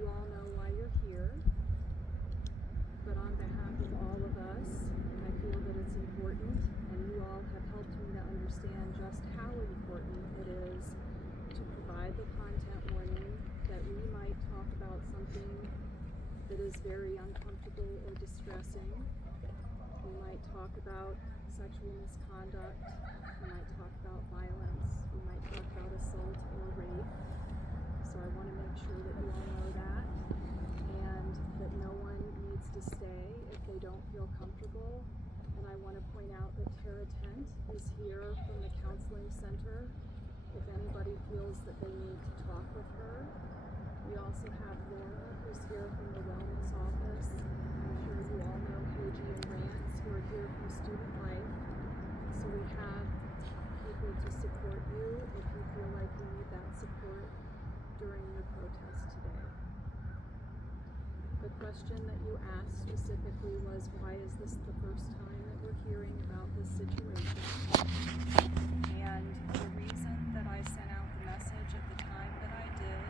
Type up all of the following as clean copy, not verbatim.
You all know why you're here, but on behalf of all of us, I feel that it's important, and you all have helped me to understand just how important it is to provide the content warning that we might talk about something that is very uncomfortable or distressing. We might talk about sexual misconduct, we might talk about violence, we might talk about assault or rape. So I want to make sure that you all know that, and that no one needs to stay if they don't feel comfortable. And I want to point out that Tara Tent is here from the Counseling Center if anybody feels that they need to talk with her. We also have Laura, who's here from the Wellness Office. I'm sure you all know Hagi and Rance, who are here from Student Life. So we have people to support you if you feel like you need that support during your protest today. The question that you asked specifically was, why is this the first time that we're hearing about this situation? And the reason that I sent out the message at the time that I did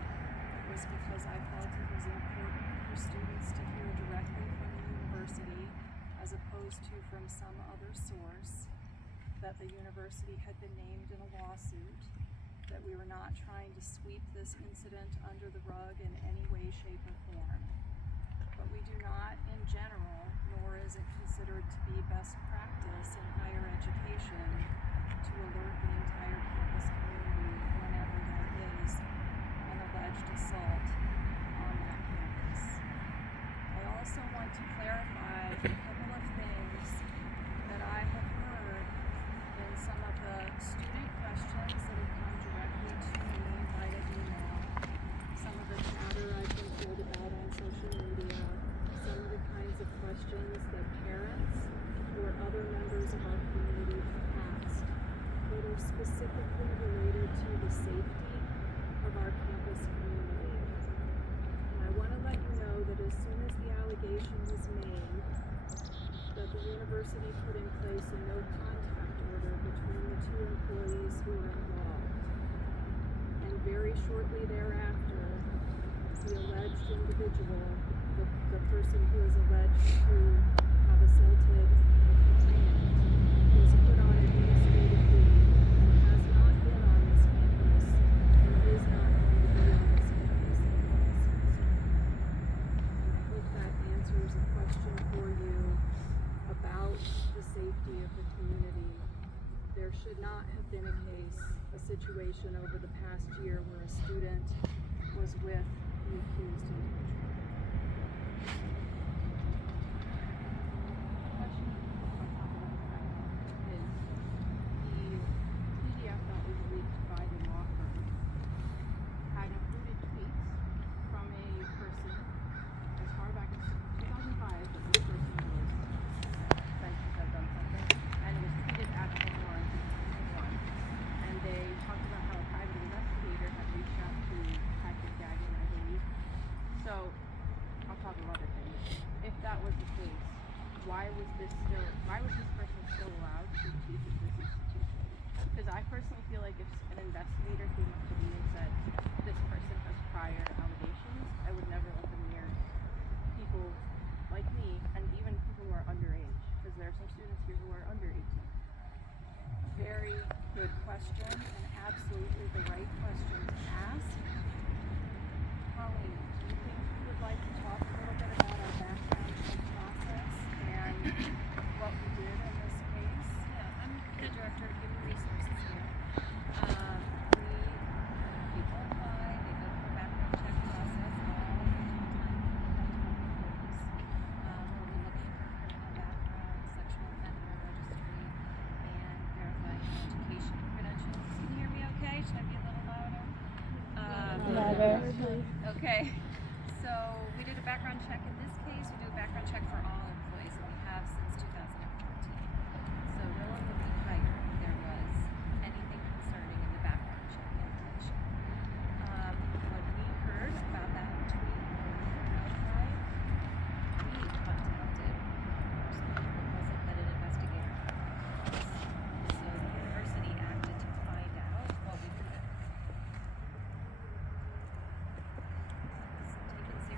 was because I felt it was important for students to hear directly from the university as opposed to from some other source, that the university had been named in a lawsuit, that we were not trying to sweep this incident under the rug in any way, shape, or form. But we do not, in general, nor is it considered to be best practice in higher education, to alert the entire campus community whenever there is an alleged assault on that campus. I also want to clarify a couple of things that I have heard in some of the student questions that have come directly to me via email, some of the chatter I've been told about on social media, some of the kinds of questions that parents or other members of our community have asked that are specifically related to the safety of our campus community. And I want to let you know that as soon as the allegation was made that the university put in place a no contact order between the two employees who were involved, and very shortly thereafter, the alleged individual, the person who is alleged to have assaulted the complainant, was put on administrative leave and has not been on this campus and is not going to be on this campus in the fall semester. And I hope that answers a question for you about the safety of the community. There should not have been a situation over the past year where a student was with the accused individual. Why was this person still allowed to teach at this institution? Because I personally feel like if an investigator came up to me and said, this person has prior allegations, I would never open near people like me, and even people who are underage, because there are some students here who are under 18. Very good question, and absolutely the right question to ask. Colleen, do you think you would like to talk a little bit about our background check process and what we did in this case? Yeah, I'm the director of human resources here. People apply, they go through a background check process all the time. We'll be looking for criminal background, sexual offender registry, and verifying education credentials. Can you hear me okay? Should I be a little louder? Okay. So we did a background check in this case. We do a background check for all employees, and we have since 2014. So no one would be hired if there was anything concerning in the background check information. When we heard about that tweet outside, we contacted the designated investigator. So the university acted to find out what we could do. It's taken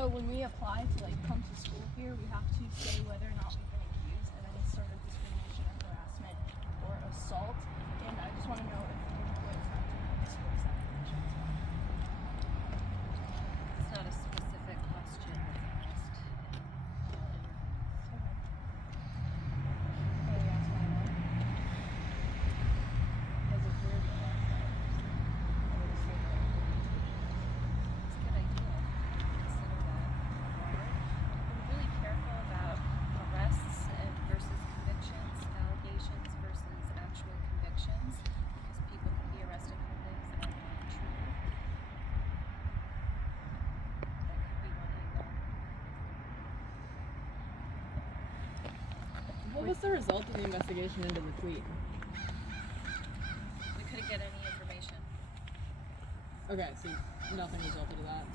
So when we apply to like come to school here, we have to say whether or not we've been accused of any sort of discrimination or harassment or assault. And I just want to know if the employees have to disclose that information as well. It's not a specific question. It's just Can I ask my mom? Because it's weird that I would assume that. It's a good idea. Consider that. We're really careful about arrests versus convictions, allegations versus actual convictions, because people can be arrested for things that are not true. That could be one angle. What was the result of the investigation into the tweet? We couldn't get any information. Okay, so nothing resulted of that.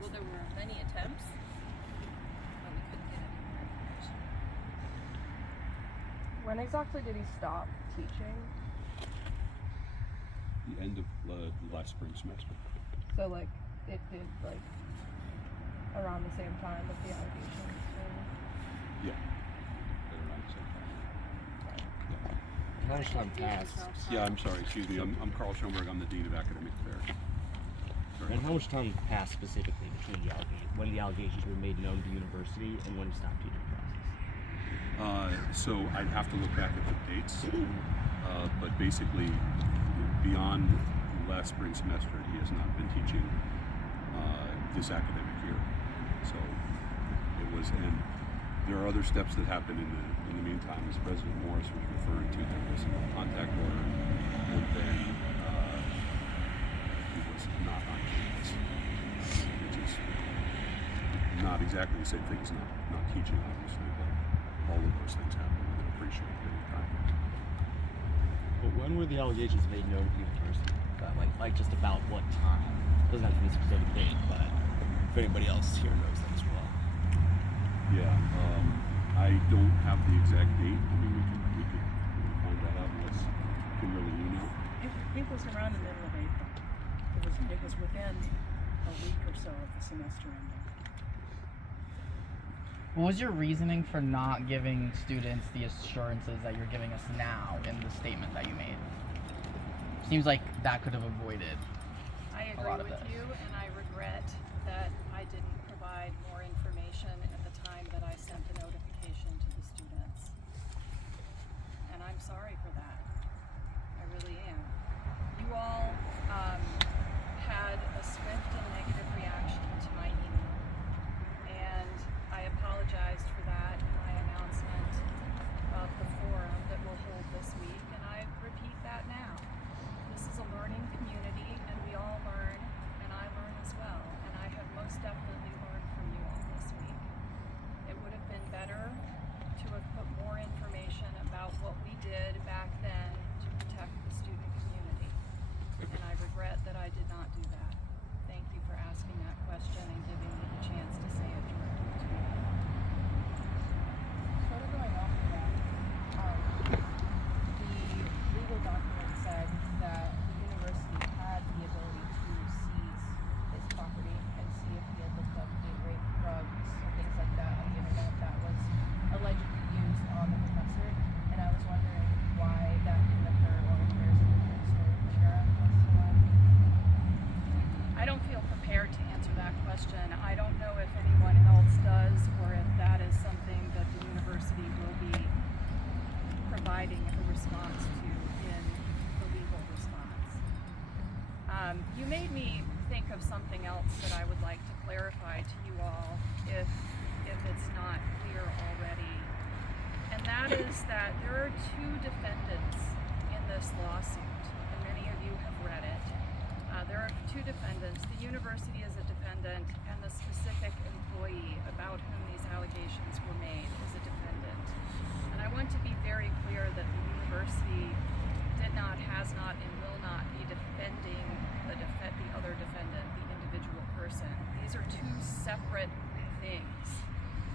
Well, there were many attempts, but we couldn't get any more information. When exactly did he stop teaching? The end of last spring semester. So like it did like around the same time that the allegations were. Yeah. Right around the same time. How much time passed? Yeah, I'm sorry, excuse me. I'm Karl Schonberg. I'm the Dean of Academic Affairs. Sorry. And how much time passed specifically between the allegations, when the allegations were made known to the university and when he stopped teaching classes? So I'd have to look back at the dates, but basically, beyond last spring semester, he has not been teaching this academic year. So it was, and there are other steps that happened in the meantime. As President Morris was referring to, there was a no contact order, and then he was not on campus, which is not exactly the same thing as not teaching, obviously, but all of those things happen within a pretty short period of time. But when were the allegations made known to the university? Like just about what time? Doesn't have to be a specific date, but if anybody else here knows that as well. Yeah, I don't have the exact date. I mean, we could find that out unless Kimberly, you know. It was around the middle of April. It was within a week or so of the semester ending. What was your reasoning for not giving students the assurances that you're giving us now in the statement that you made? Seems like that could have avoided I a lot agree of with this. you, and I regret that I didn't provide more information at the time that I sent the notification to the students. And I'm sorry for that. I really am. You all had a swift and negative reaction to my email, and I apologized for that in my announcement of the forum that we'll hold this week, and I repeat that now. This is a learning community, and we all learn, and I learn as well, and I have most definitely learned from you all this week. It would have been better to have put more information about what we did back then to protect the student community, and I regret that I did not do that. Thank you for asking that question and giving me the chance to say it directly to you. Sort of going off of that, the legal document said that the university had the ability to seize his property and see if he had looked up date rape, drugs, and things like that on the internet that was allegedly used on the professor. And I was wondering why that didn't occur or if there's a different story from your end as to why. I don't feel prepared to answer that question. I don't know if anyone else does or if that is something that the university will be providing a response to in the legal response. You made me think of something else that I would like to clarify to you all if it's not clear already. And that is that there are two defendants in this lawsuit, and many of you have read it. There are two defendants. The university is a defendant, and the specific employee about whom these allegations were made is a defendant. And I want to be very clear that the university did not, has not, and will not be defending the other defendant, the individual person. These are two separate things.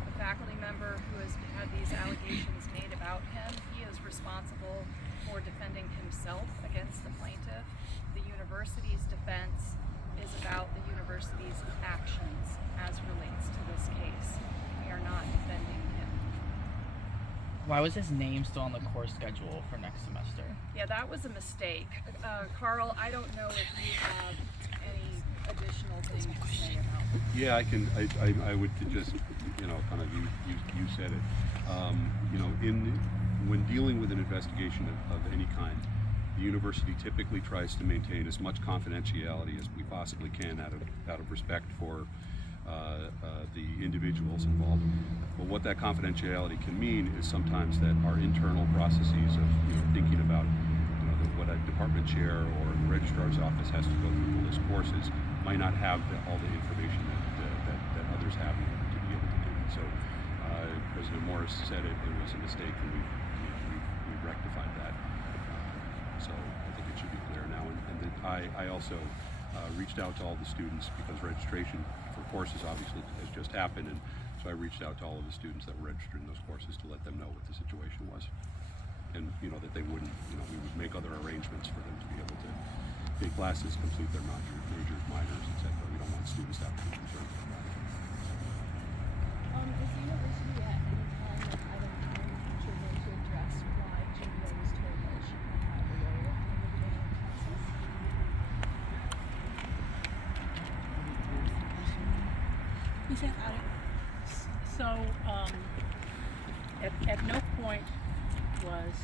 The faculty member who has had these allegations made about him, he is responsible for defending himself against the plaintiff. The university's defense is about the university's actions as relates to this case. We are not defending him. Why was his name still on the course schedule for next semester? Yeah, that was a mistake. Carl, I don't know if you have any additional things to say about it. Yeah, I would just, kind of, you said it. When dealing with an investigation of any kind, the university typically tries to maintain as much confidentiality as we possibly can out of respect for the individuals involved. But what that confidentiality can mean is sometimes that our internal processes of thinking about what a department chair or the registrar's office has to go through to list courses might not have all the information that others have in order to be able to do it. So President Morris said it was a mistake, and we've rectified that. So I think it should be clear now. And that I also reached out to all the students because registration for courses obviously has just happened, and so I reached out to all of the students that were registered in those courses to let them know what the situation was, and that they wouldn't, we would make other arrangements for them to be able to take classes, complete their majors, minors, etc. We don't want students to have to be concerned about that. Is the university at any time, like at any time in the future, going to address why Kimberly was told that she couldn't have a lawyer in the beginning of the process? So, at no point was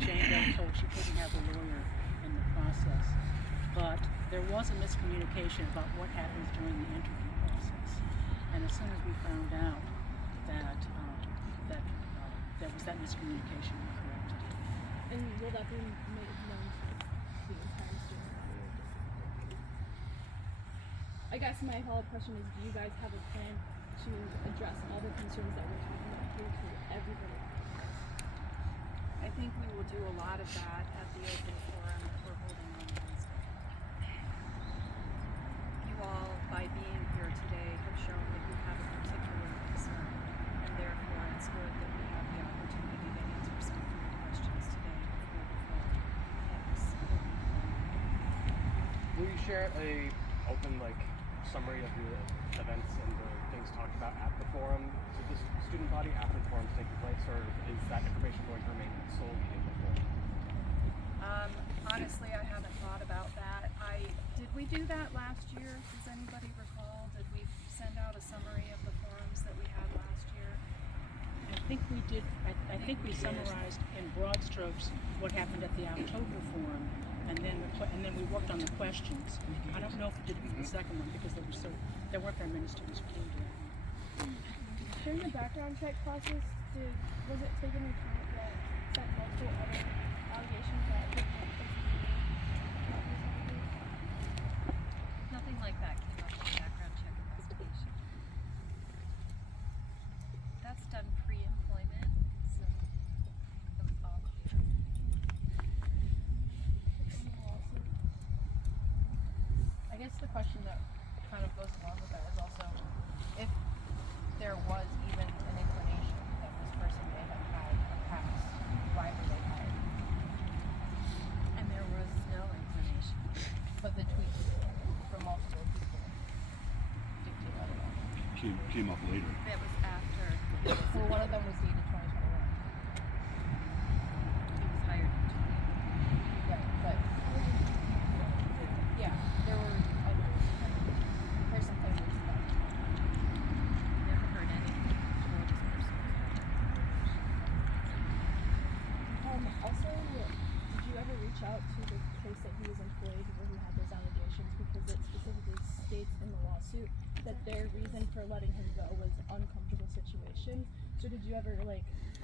Jane Doe told she couldn't have a lawyer in the process, but there was a miscommunication about what happens during the interview process. And as soon as we found out that there was that miscommunication, we corrected it. And will that be made known to the entire student body? I guess my follow-up question is, do you guys have a plan to address all the concerns that we're talking about here to everybody? I think we will do a lot of that at the open forum that we're holding on Wednesday. You all, by being here today, have shown that you have a particular concern, and therefore it's good that we have the opportunity to answer some of your questions today before the forum ends. Will you share a open summary of the events and the things talked about at the forum to the student body after the forum's taking place, or is that information going to remain solely in the forum? Honestly, I haven't thought about that. Did we do that last year? Does anybody recall? Did we send out a summary of the forums that we had last year? I think we did. I think we summarized in broad strokes what happened at the October forum, and then we worked on the questions. I don't know if we did the second one because there weren't very many students who came to that one. During the background check process, was it taken into account that multiple other allegations that could be Nothing like that came up in the background check investigation. That's done pre-employment, so it was all clear. I guess the question that kind of goes along with that is also if there was even an inclination that this person may have had a past, why were they hired? And there was no inclination. But the tweets from multiple people dictate otherwise. Came up later. That was after Well, one of them was dated 2021. he was hired in 2020. Right, but yeah, there were others. The person claimed it was about Never heard anything before this person was hired. Also, did you ever reach out to the place that he was employed where he had those allegations? Because it specifically states in the lawsuit that their reason for letting him go was uncomfortable situation. So did you ever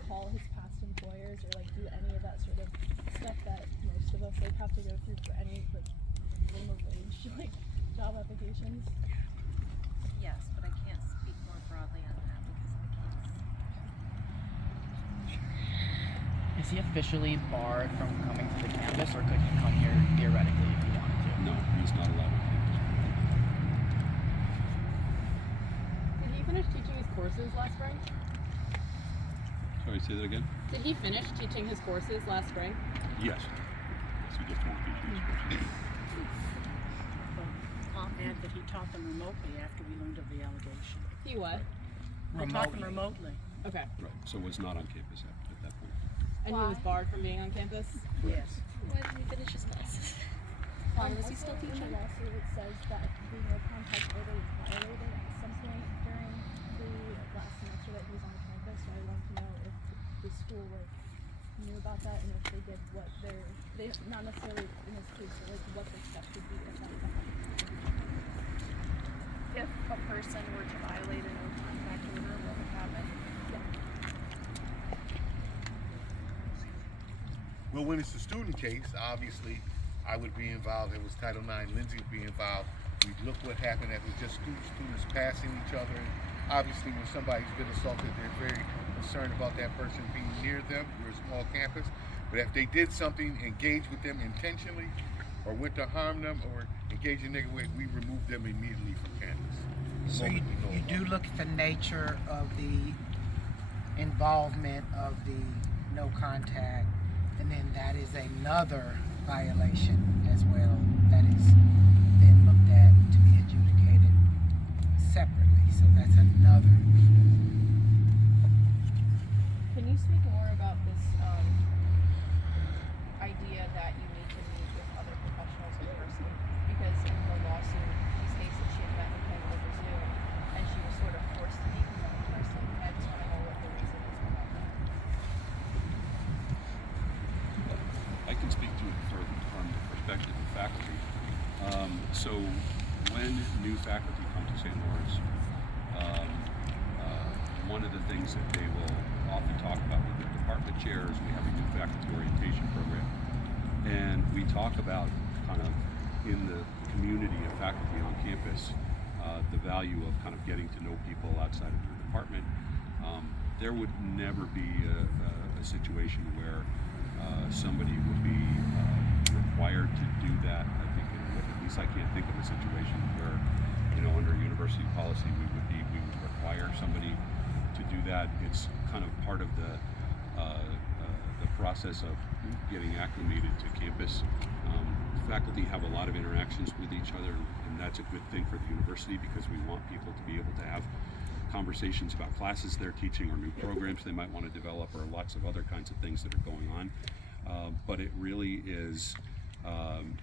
call his past employers or do any of that sort of stuff that most of us have to go through for any minimum wage job applications? Yes, but I can't speak more broadly on that because of the case. Is he officially barred from coming to the campus, or could he come here theoretically if he wanted to? No, he's not allowed to campus. Did he finish teaching his courses last spring? Sorry, say that again? Did he finish teaching his courses last spring? Yes. Yes, he did finish teaching his courses. add that he taught them remotely after we learned of the allegation. He what? He taught them remotely. Okay. Right. So was not on campus at that point. And he was barred from being on campus? Yes. Why didn't he finish his classes? Why was he still teaching? In the lawsuit, it says that the no contact order was violated at some point during the last semester that he was on campus. So I wanted to know if the school knew about that and if they did what they not necessarily in this case, but what their steps would be if that happened. If a person were to violate a no contact order, what would happen? Well, when it's a student case, obviously, I would be involved. It was Title IX. Lindsay would be involved. We'd look what happened. That was just students passing each other. And obviously, when somebody's been assaulted, they're very concerned about that person being near them. We're a small campus. But if they did something, engage with them intentionally, or went to harm them, or engage in negative way, we removed them immediately from campus. So you do look at the nature of the involvement of the no contact, and then that is another violation as well that is then looked at to be adjudicated separately. So that's another. Can you speak more about this idea that you need to meet with other professionals in person? Because in her lawsuit, she states that she had met with him over Zoom, and she was sort of forced to meet with him in person. And I just want to know what the reason is behind that. I can speak to it from the perspective of faculty. So when new faculty come to St. Lawrence, one of the things that they will often talk about with their department chairs, we have a new faculty orientation program, and we talk about kind of in the community of faculty on campus, the value of kind of getting to know people outside of your department. There would never be a situation where somebody would be required to do that. I think, at least I can't think of a situation where, under university policy, we would require somebody to do that. It's kind of part of the process of getting acclimated to campus. Faculty have a lot of interactions with each other, and that's a good thing for the university because we want people to be able to have conversations about classes they're teaching or new programs they might want to develop or lots of other kinds of things that are going on. But it really is,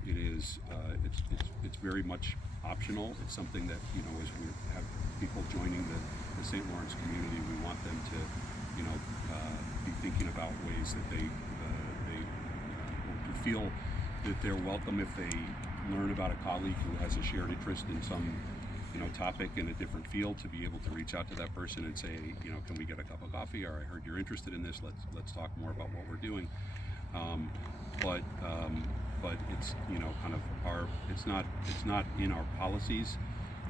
it's very much optional. It's something that, as we have people joining the St. Lawrence community, we want them to, be thinking about ways that they to feel that they're welcome if they learn about a colleague who has a shared interest in some topic in a different field, to be able to reach out to that person and say, can we get a cup of coffee, or I heard you're interested in this, let's talk more about what we're doing. But it's kind of it's not in our policies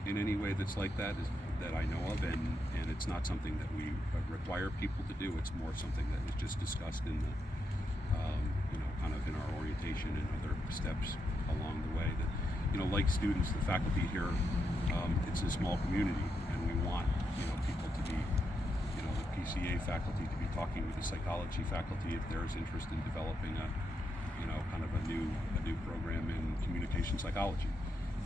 in any way that's like that that I know of, and it's not something that we require people to do. It's more something that is just discussed in the kind of in our orientation and other steps along the way. That like students, the faculty here, it's a small community, and we want people to be the PCA faculty to be talking with the psychology faculty if there is interest in developing a kind of a new program in communication psychology.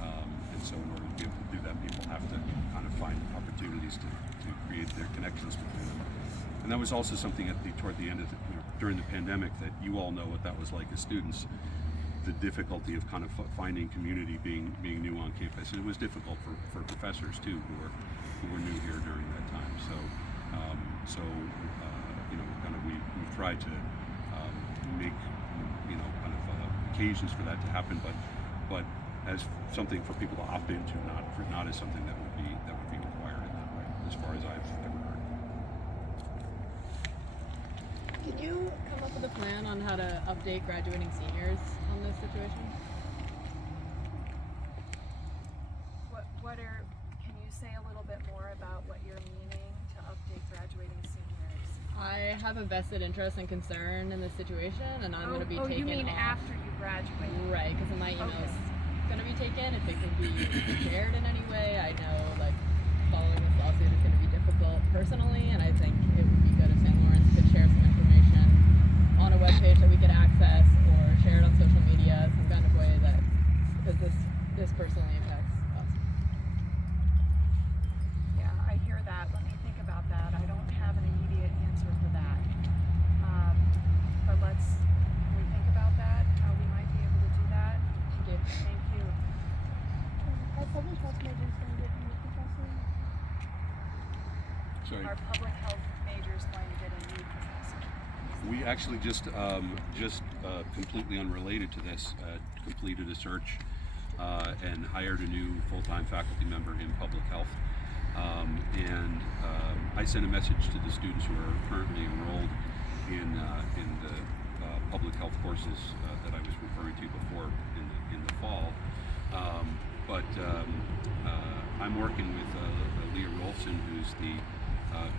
And so in order to be able to do that, people have to kind of find opportunities to create their connections between them. And that was also something toward the end of during the pandemic that you all know what that was like as students, the difficulty of kind of finding community being new on campus. And it was difficult for professors too who were new here during that time. So kind of we've tried to make kind of occasions for that to happen, but as something for people to opt into, not as something that would be required in that way, as far as I've ever heard. Can you come up with a plan on how to update graduating seniors on this situation? Can you say a little bit more about what you're meaning to update graduating seniors? I have a vested interest and concern in this situation, and I'm going to be taking you mean off. after you graduate? Right, because my email's Okay. going to be taken. If it can be shared in any way, I know following this lawsuit is going to be difficult personally, and I think it would be good if St. Lawrence could share some information on a webpage that we could access, or share it on social media, some kind of way that, because this personally impacts us. Are public health majors going to get new professors? Sorry. Are public health majors going to get a new professor? We actually just completely unrelated to this, completed a search and hired a new full-time faculty member in public health. I sent a message to the students who are currently enrolled in the public health courses that I was referring to before in the fall. I'm working with Leah Rolfson, who's the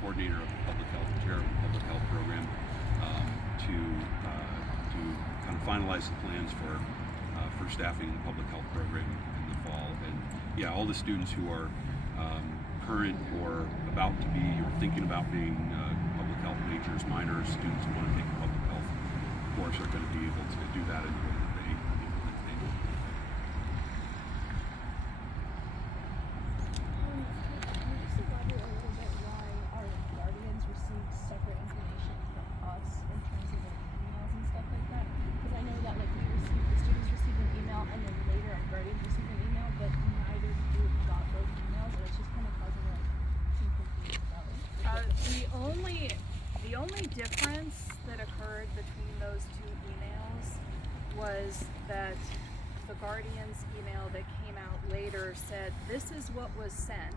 coordinator of the public health chair of the public health program, to kind of finalize the plans for staffing the public health program in the fall. And yeah, all the students who are current or about to be or thinking about being public health majors, minors, students who want to take a public health course are going to be able to do that in the way that they want. Can you just elaborate a little bit why our guardians receive separate information from us in terms of like emails and stuff like that? Because I know that like the students receive an email and then later our guardians receive an email, but neither group got both emails, and it's just kind of causing like some confusion about it. The only difference that occurred between those two emails was that the Guardian's email that came out later said this is what was sent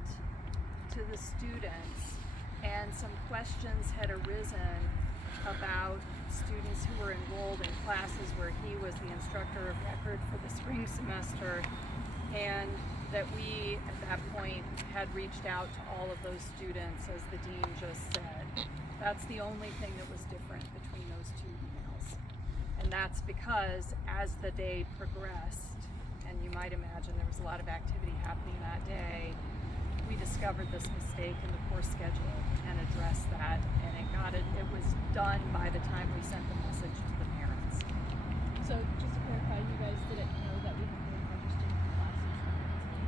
to the students, and some questions had arisen about students who were enrolled in classes where he was the instructor of record for the spring semester, and that we at that point had reached out to all of those students, as the dean just said. That's the only thing that was different between those two emails. And that's because as the day progressed, and you might imagine there was a lot of activity happening that day, we discovered this mistake in the course schedule and addressed that, and it was done by the time we sent the message to the parents. So just to clarify, you guys didn't know that we had been registering for classes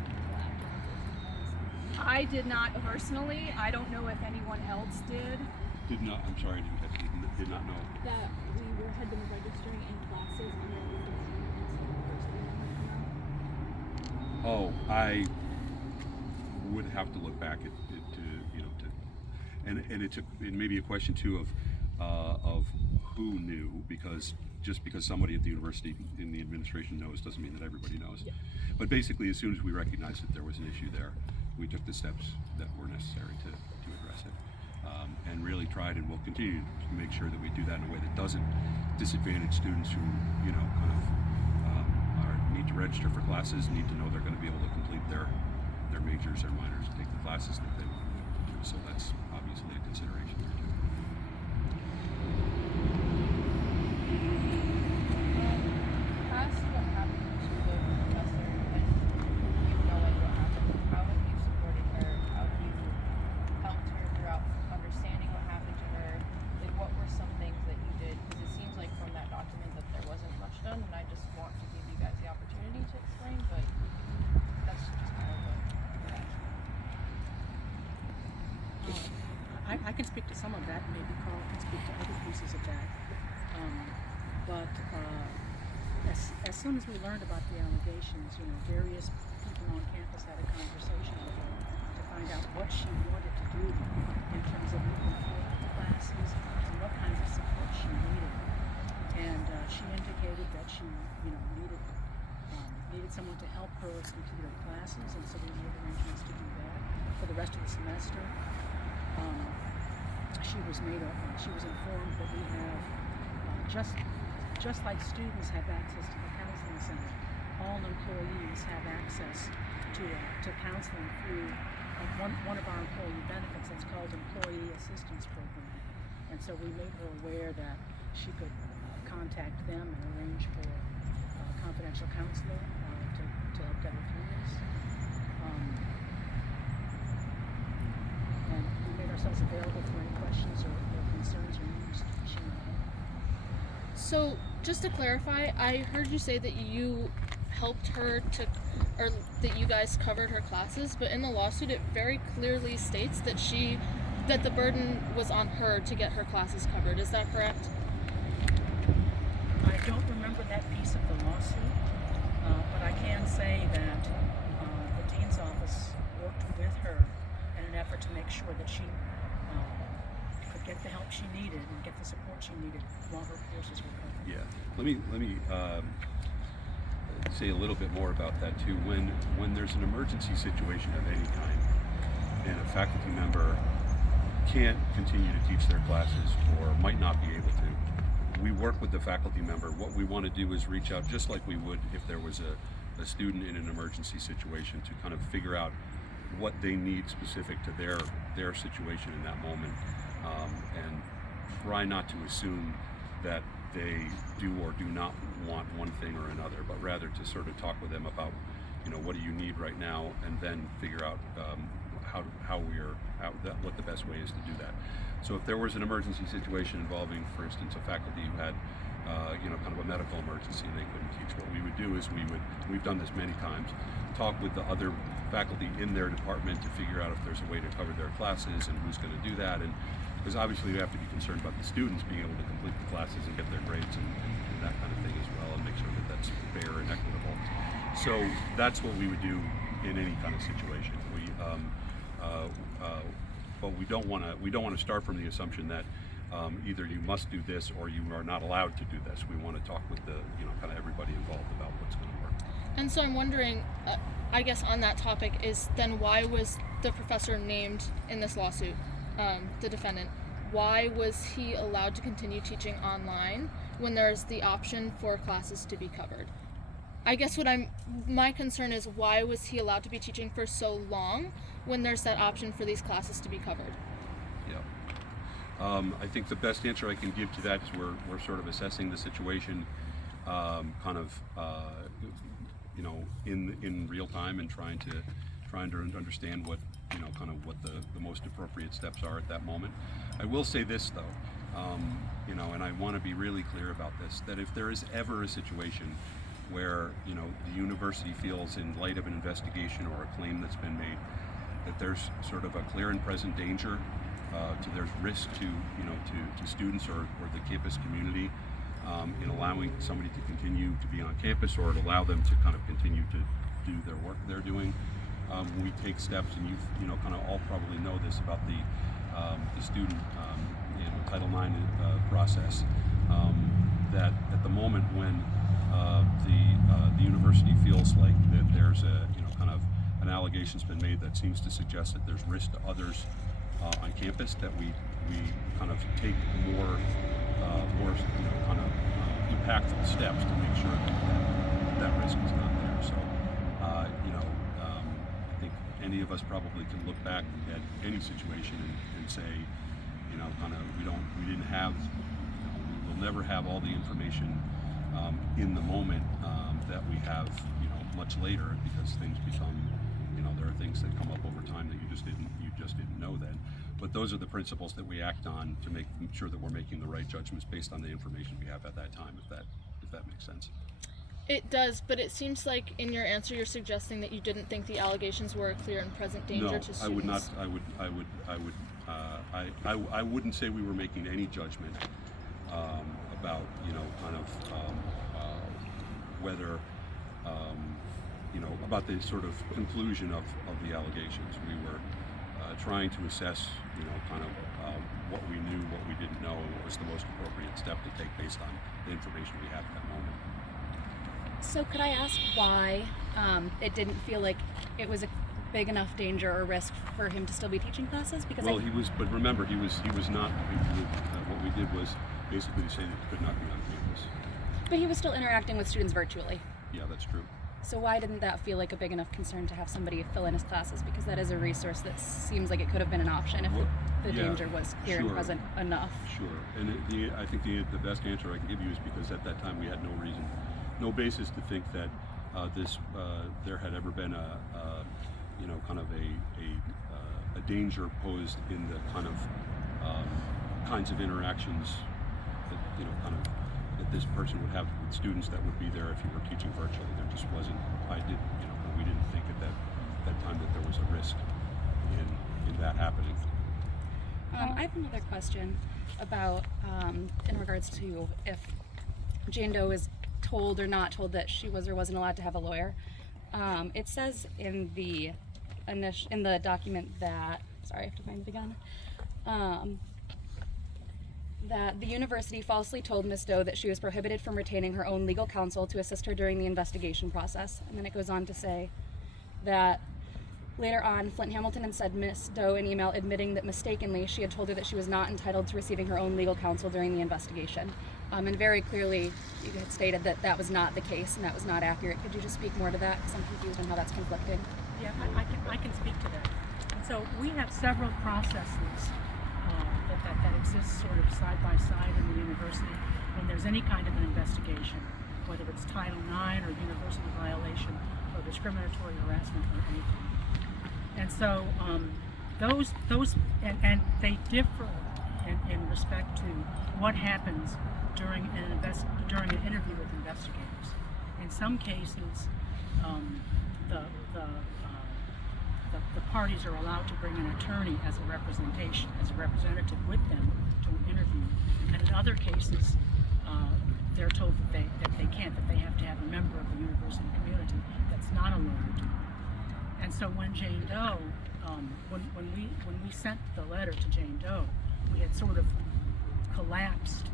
until after the first emails? I did not personally. I don't know if anyone else did. I'm sorry, I didn't catch it. Did not know. That we had been registering in classes and then we didn't see the first email. Oh, I would have to look back at it and it may be a question too of who knew, because just because somebody at the university in the administration knows doesn't mean that everybody knows. Yeah. But basically, as soon as we recognized that there was an issue there, we took the steps that were necessary to address it. And really tried and will continue to make sure that we do that in a way that doesn't disadvantage students who, need to register for classes, need to know they're going to be able to complete their majors, their minors, take the classes that they want to do. So that's obviously a consideration there too. Past what happened to the professor and you knowing what happened, how have you supported her? How have you helped her throughout understanding what happened to her? Like, what were some things that you did? Because it seems like from that document that there wasn't much done, and I just want to give you guys the opportunity to explain, but that's just kind of what I can speak to some of that, maybe Karl can speak to other pieces of that. As soon as we learned about the allegations, various people on campus had a conversation with her to find out what she wanted to do in terms of moving forward with the classes and what kinds of support she needed. And she indicated that she, needed someone to help her complete her classes, and so we made arrangements to do that for the rest of the semester. She was informed that we have just like students have access to the counseling center, all employees have access to counseling through one of our employee benefits that's called Employee Assistance Program. And so we made her aware that she could contact them and arrange for confidential counselor to help get her through this. And we made ourselves available for any questions or concerns or needs she might have. So, just to clarify, I heard you say that you helped her or that you guys covered her classes, but in the lawsuit it very clearly states that the burden was on her to get her classes covered. Is that correct? I don't remember that piece of the lawsuit, but I can say that the make sure that she could get the help she needed and get the support she needed while her peers was recovering. Yeah. Let me say a little bit more about that too. When there's an emergency situation of any kind, and a faculty member can't continue to teach their classes or might not be able to, we work with the faculty member. What we want to do is reach out just like we would if there was a student in an emergency situation, to kind of figure out what they need specific to their situation in that moment, and try not to assume that they do or do not want one thing or another, but rather to sort of talk with them about, what do you need right now, and then figure out what the best way is to do that. So if there was an emergency situation involving, for instance, a faculty who had kind of a medical emergency and they couldn't teach, what we would do is we've done this many times, talk with the other faculty in their department to figure out if there's a way to cover their classes and who's going to do that. And because obviously we have to be concerned about the students being able to complete the classes and get their grades and that kind of thing as well, and make sure that that's fair and equitable. So that's what we would do in any kind of situation. But we don't want to start from the assumption that either you must do this or you are not allowed to do this. We want to talk with the kind of everybody involved about what's going to work. And so I'm wondering, I guess on that topic, is then why was the professor named in this lawsuit, the defendant? Why was he allowed to continue teaching online when there's the option for classes to be covered? I guess my concern is, why was he allowed to be teaching for so long when there's that option for these classes to be covered? Yeah. I think the best answer I can give to that is we're sort of assessing the situation in real time, and trying to understand what what the most appropriate steps are at that moment. I will say this though, and I want to be really clear about this, that if there is ever a situation where the university feels, in light of an investigation or a claim that's been made, that there's sort of a clear and present danger, there's risk to students or the campus community, in allowing somebody to continue to be on campus, or to allow them to kind of continue to do their work they're doing, we take steps, and you've kind of all probably know this about the student Title IX process, that at the moment when the university feels like that there's kind of an allegation's been made that seems to suggest that there's risk to others on campus, that we kind of take more kind of impactful steps to make sure that risk is not there. So I think any of us probably can look back at any situation and say, we didn't have, we will never have all the information in the moment that we have much later, because things become, there are things that come up over time that you just didn't know then. But those are the principles that we act on to make sure that we're making the right judgments based on the information we have at that time, if that makes sense. It does, but it seems like in your answer you're suggesting that you didn't think the allegations were a clear and present danger to students. No, I would not. I wouldn't say we were making any judgment about whether about the sort of conclusion of the allegations. We were trying to assess what we knew, what we didn't know, and what was the most appropriate step to take based on the information we had at that moment. So could I ask why it didn't feel like it was a big enough danger or risk for him to still be teaching classes? Because but remember, he was not. What we did was basically to say that he could not be on campus. But he was still interacting with students virtually. Yeah, that's true. So why didn't that feel like a big enough concern to have somebody fill in his classes? Because that is a resource that seems like it could have been an option if the danger was clear and present enough. Sure, and I think the best answer I can give you is because at that time we had no basis to think that there had ever been a danger posed in the kinds of interactions that that this person would have with students that would be there if you were teaching virtually. There just wasn't. We didn't think at that time that there was a risk in that happening. I have another question about in regards to if Jane Doe is told or not told that she was or wasn't allowed to have a lawyer. It says in the document that sorry, I have to find it again. That the university falsely told Ms. Doe that she was prohibited from retaining her own legal counsel to assist her during the investigation process. And then it goes on to say that later on, Flint-Hamilton had sent Ms. Doe an email admitting that mistakenly she had told her that she was not entitled to receiving her own legal counsel during the investigation. And very clearly, you had stated that that was not the case and that was not accurate. Could you just speak more to that? Because I'm confused on how that's conflicting. Yeah, I can speak to that. And so we have several processes that exist sort of side by side in the university when there's any kind of an investigation, whether it's Title IX or university violation or discriminatory harassment or anything. And so those and they differ in respect to what happens during an interview with investigators. In some cases, the parties are allowed to bring an attorney as a representative with them to an interview. And in other cases, they're told that they can't, that they have to have a member of the university community that's not a lawyer. And so when Jane Doe, when we sent the letter to Jane Doe, we had sort of collapsed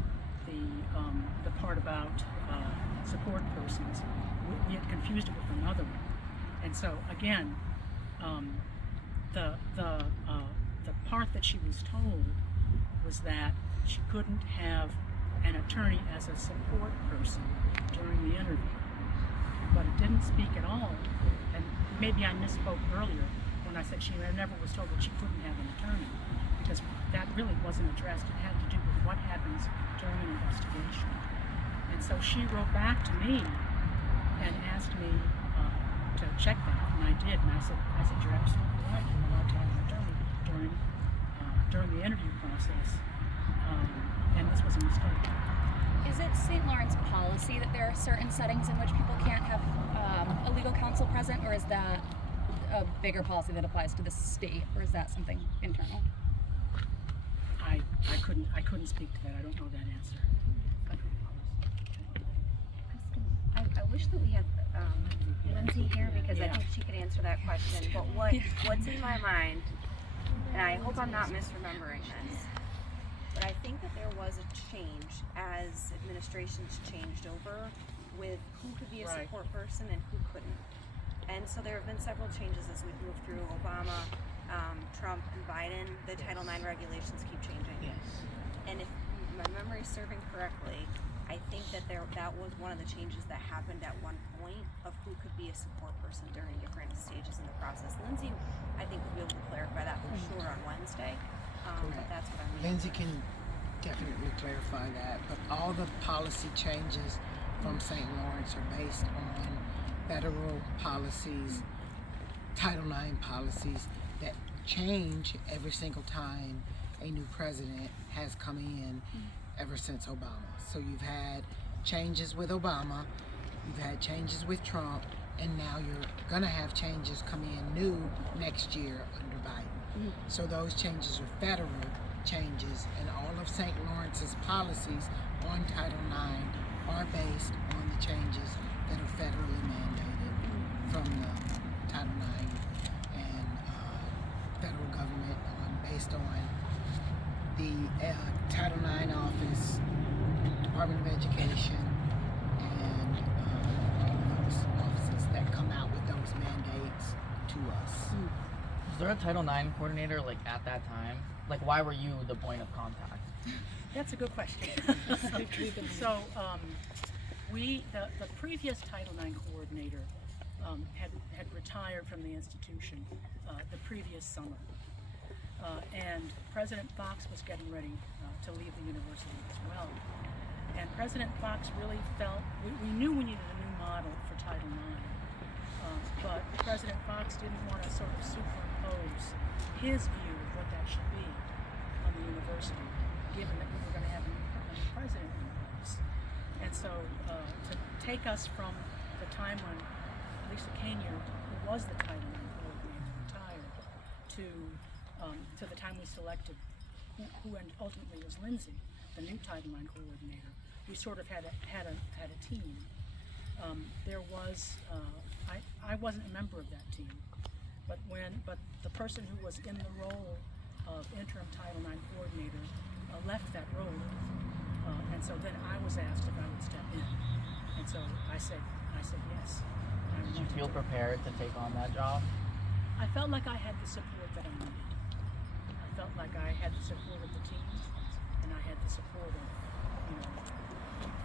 the part about support persons. We had confused it with another one. And so again, the part that she was told was that she couldn't have an attorney as a support person during the interview. But it didn't speak at all, and maybe I misspoke earlier when I said she never was told that she couldn't have an attorney, because that really wasn't addressed. It had to do with what happens during an investigation. And so she wrote back to me and asked me to check that, and I did. And I said, you're absolutely right. You're allowed to have an attorney during the interview process, and this was a mistake. Is it St. Lawrence policy that there are certain settings in which people can't have a legal counsel present, or is that a bigger policy that applies to the state, or is that something internal? I couldn't speak to that. I don't know that answer. I wish that we had Lindsay here, because I think she could answer that question. But what's in my mind, and I hope I'm not misremembering this, but I think that there was a change as administrations changed over with who could be a support person and who couldn't. And so there have been several changes as we've moved through Obama, Trump, and Biden. The Title IX regulations keep changing. Yes. And if my memory is serving correctly, I think that that was one of the changes that happened at one point of who could be a support person during different stages in the process. Lindsay, I think, will be able to clarify that for sure on Wednesday. But that's what I mean. Lindsay can definitely clarify that, but all the policy changes from St. Lawrence are based on federal policies, Title IX policies that change every single time a new president has come in ever since Obama. So you've had changes with Obama, you've had changes with Trump, and now you're gonna have changes come in new next year under Biden. So those changes are federal changes, and all of St. Lawrence's policies on Title IX are based on the changes that are federally mandated from the Title IX and federal government, based on the Title IX office, Department of Education, and all of those offices that come out with those mandates to us. Was there a Title IX coordinator at that time? Why were you the point of contact? That's a good question. So, the previous Title IX coordinator had retired from the institution the previous summer, and President Fox was getting ready to leave the university as well. And President Fox really felt we knew we needed a new model for Title IX, but President Fox didn't want to sort of superimpose his view of what that should be on the university, given that we were going to have a new president in place. And so to take us from the time when Lisa Kanier, who was the Title IX coordinator, retired, to the time we selected who ultimately was Lindsay, the new Title IX coordinator, we sort of had a team. There was I wasn't a member of that team, but but the person who was in the role of interim Title IX coordinator left that role, and so then I was asked if I would step in, and so I said yes. Did you feel prepared to take on that job? I felt like I had the support that I needed. I felt like I had the support of the team, and I had the support of,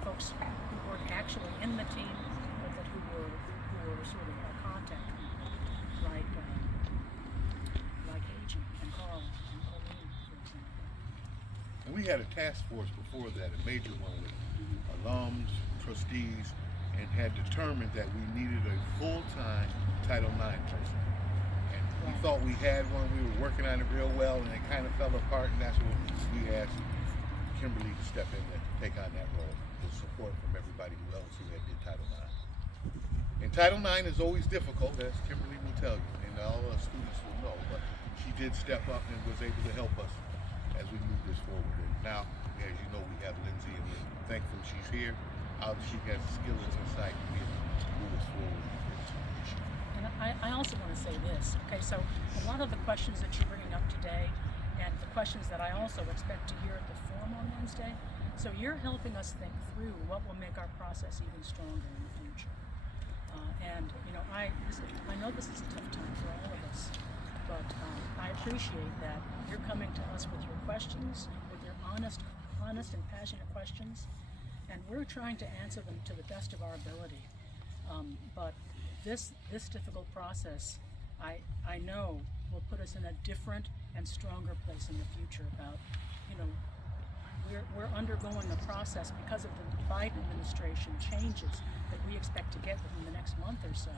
folks who weren't actually in the team, but that who were sort of a contact people, like Hagi and Karl and Colleen, for example. And we had a task force before that, a major one with alums, trustees, and had determined that we needed a full-time Title IX person. And we thought we had one, we were working on it real well, and it kind of fell apart, and that's when we asked Kimberly to step in and take on that role with support from everybody else who had did Title IX. And Title IX is always difficult, as Kimberly will tell you, and all our students will know, but she did step up and was able to help us as we move this forward. And now, as you know, we have Lindsay, and we're thankful she's here. She has the skill and insight to be able to move us forward. And I also want to say this, okay, so a lot of the questions that you're bringing up today and the questions that I also expect to hear at the forum on Wednesday, so you're helping us think through what will make our process even stronger in the future. I know this is a tough time for all of us, but I appreciate that you're coming to us with your questions, with your honest and passionate questions, and we're trying to answer them to the best of our ability. But this difficult process, I know, will put us in a different and stronger place in the future. About, we're undergoing a process because of the Biden administration changes that we expect to get within the next month or so.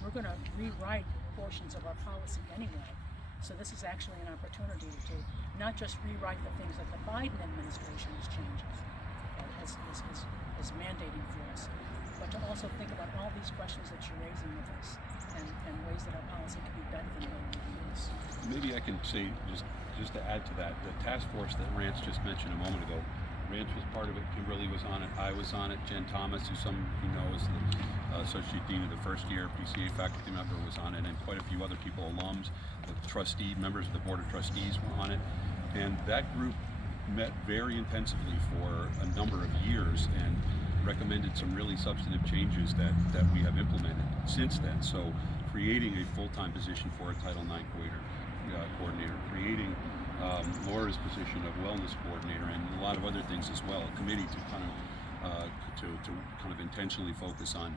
We're going to rewrite portions of our policy anyway. So this is actually an opportunity to not just rewrite the things that the Biden administration is mandating for us, but to also think about all these questions that you're raising with us and ways that our policy can be better than what it is. Maybe I can say, just to add to that, the task force that Rance just mentioned a moment ago, Rance was part of it, Kimberly was on it, I was on it, Jen Thomas, who some of you know is the Associate Dean of the first year PCA faculty member, was on it, and quite a few other people, alums, the members of the Board of Trustees were on it. And that group met very intensively for a number of years and recommended some really substantive changes that we have implemented since then. So creating a full-time position for a Title IX coordinator, creating Laura's position of wellness coordinator, and a lot of other things as well. A committee to kind of intentionally focus on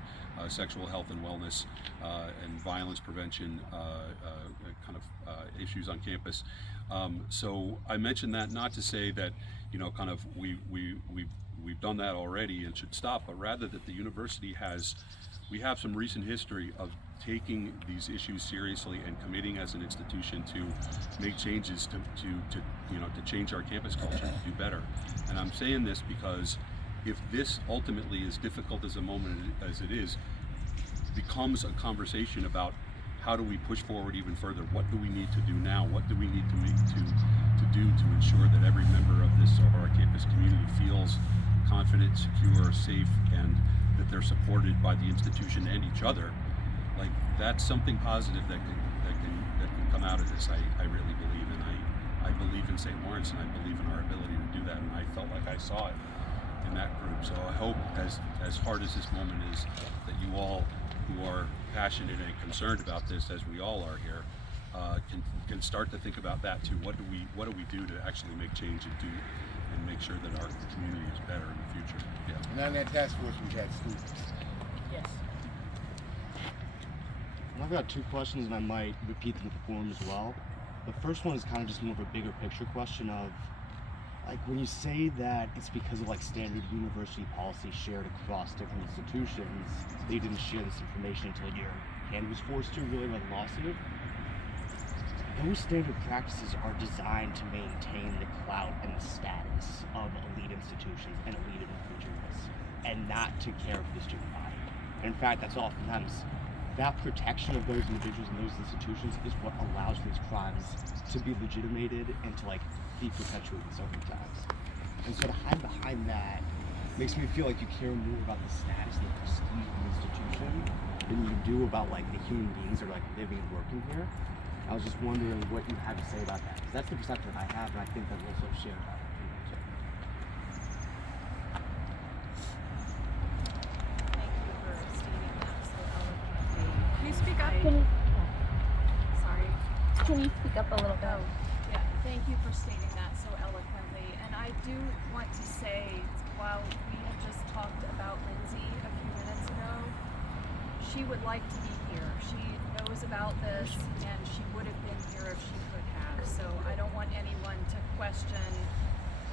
sexual health and wellness and violence prevention issues on campus. So I mentioned that not to say that we've done that already and should stop, but rather that the university we have some recent history of taking these issues seriously and committing as an institution to make changes to change our campus culture, to do better. And I'm saying this because if this ultimately, as difficult as a moment as it is, becomes a conversation about how do we push forward even further, what do we need to do now, what do we need to do to ensure that every member of our campus community feels confident, secure, safe, and that they're supported by the institution and each other, like that's something positive that can come out of this. I really believe, and I believe in St. Lawrence, and I believe in our ability to do that, and I felt like I saw it in that group. So I hope, as hard as this moment is, that you all who are passionate and concerned about this, as we all are here, can start to think about that too. What do we do to actually make change and make sure that our community is better in the future? Yeah. And on that task force, we had students. Yes. And I've got two questions, and I might repeat them at the forum as well. The first one is kind of just more of a bigger picture question of, like, when you say that it's because of like standard university policy shared across different institutions, they didn't share this information until your hand was forced to, really, by the lawsuit. Those standard practices are designed to maintain the clout and the status of elite institutions and elite individuals, and not to care for the student body. And in fact, that's oftentimes that protection of those individuals and those institutions is what allows these crimes to be legitimated and to like be perpetuated so many times. And so to hide behind that makes me feel like you care more about the status and the prestige of the institution than you do about like the human beings that are like living and working here. I was just wondering what you had to say about that, because that's the perception I have, and I think that's also shared by other people too. Thank you for stating that so eloquently. Can you speak up? Sorry. Can you speak up a little bit? Oh, yeah. Thank you for stating that so eloquently. And I do want to say, while we had just talked about Lindsay a few minutes ago, she would like to be here. She knows about this, and she would have been here if she could have. So I don't want anyone to question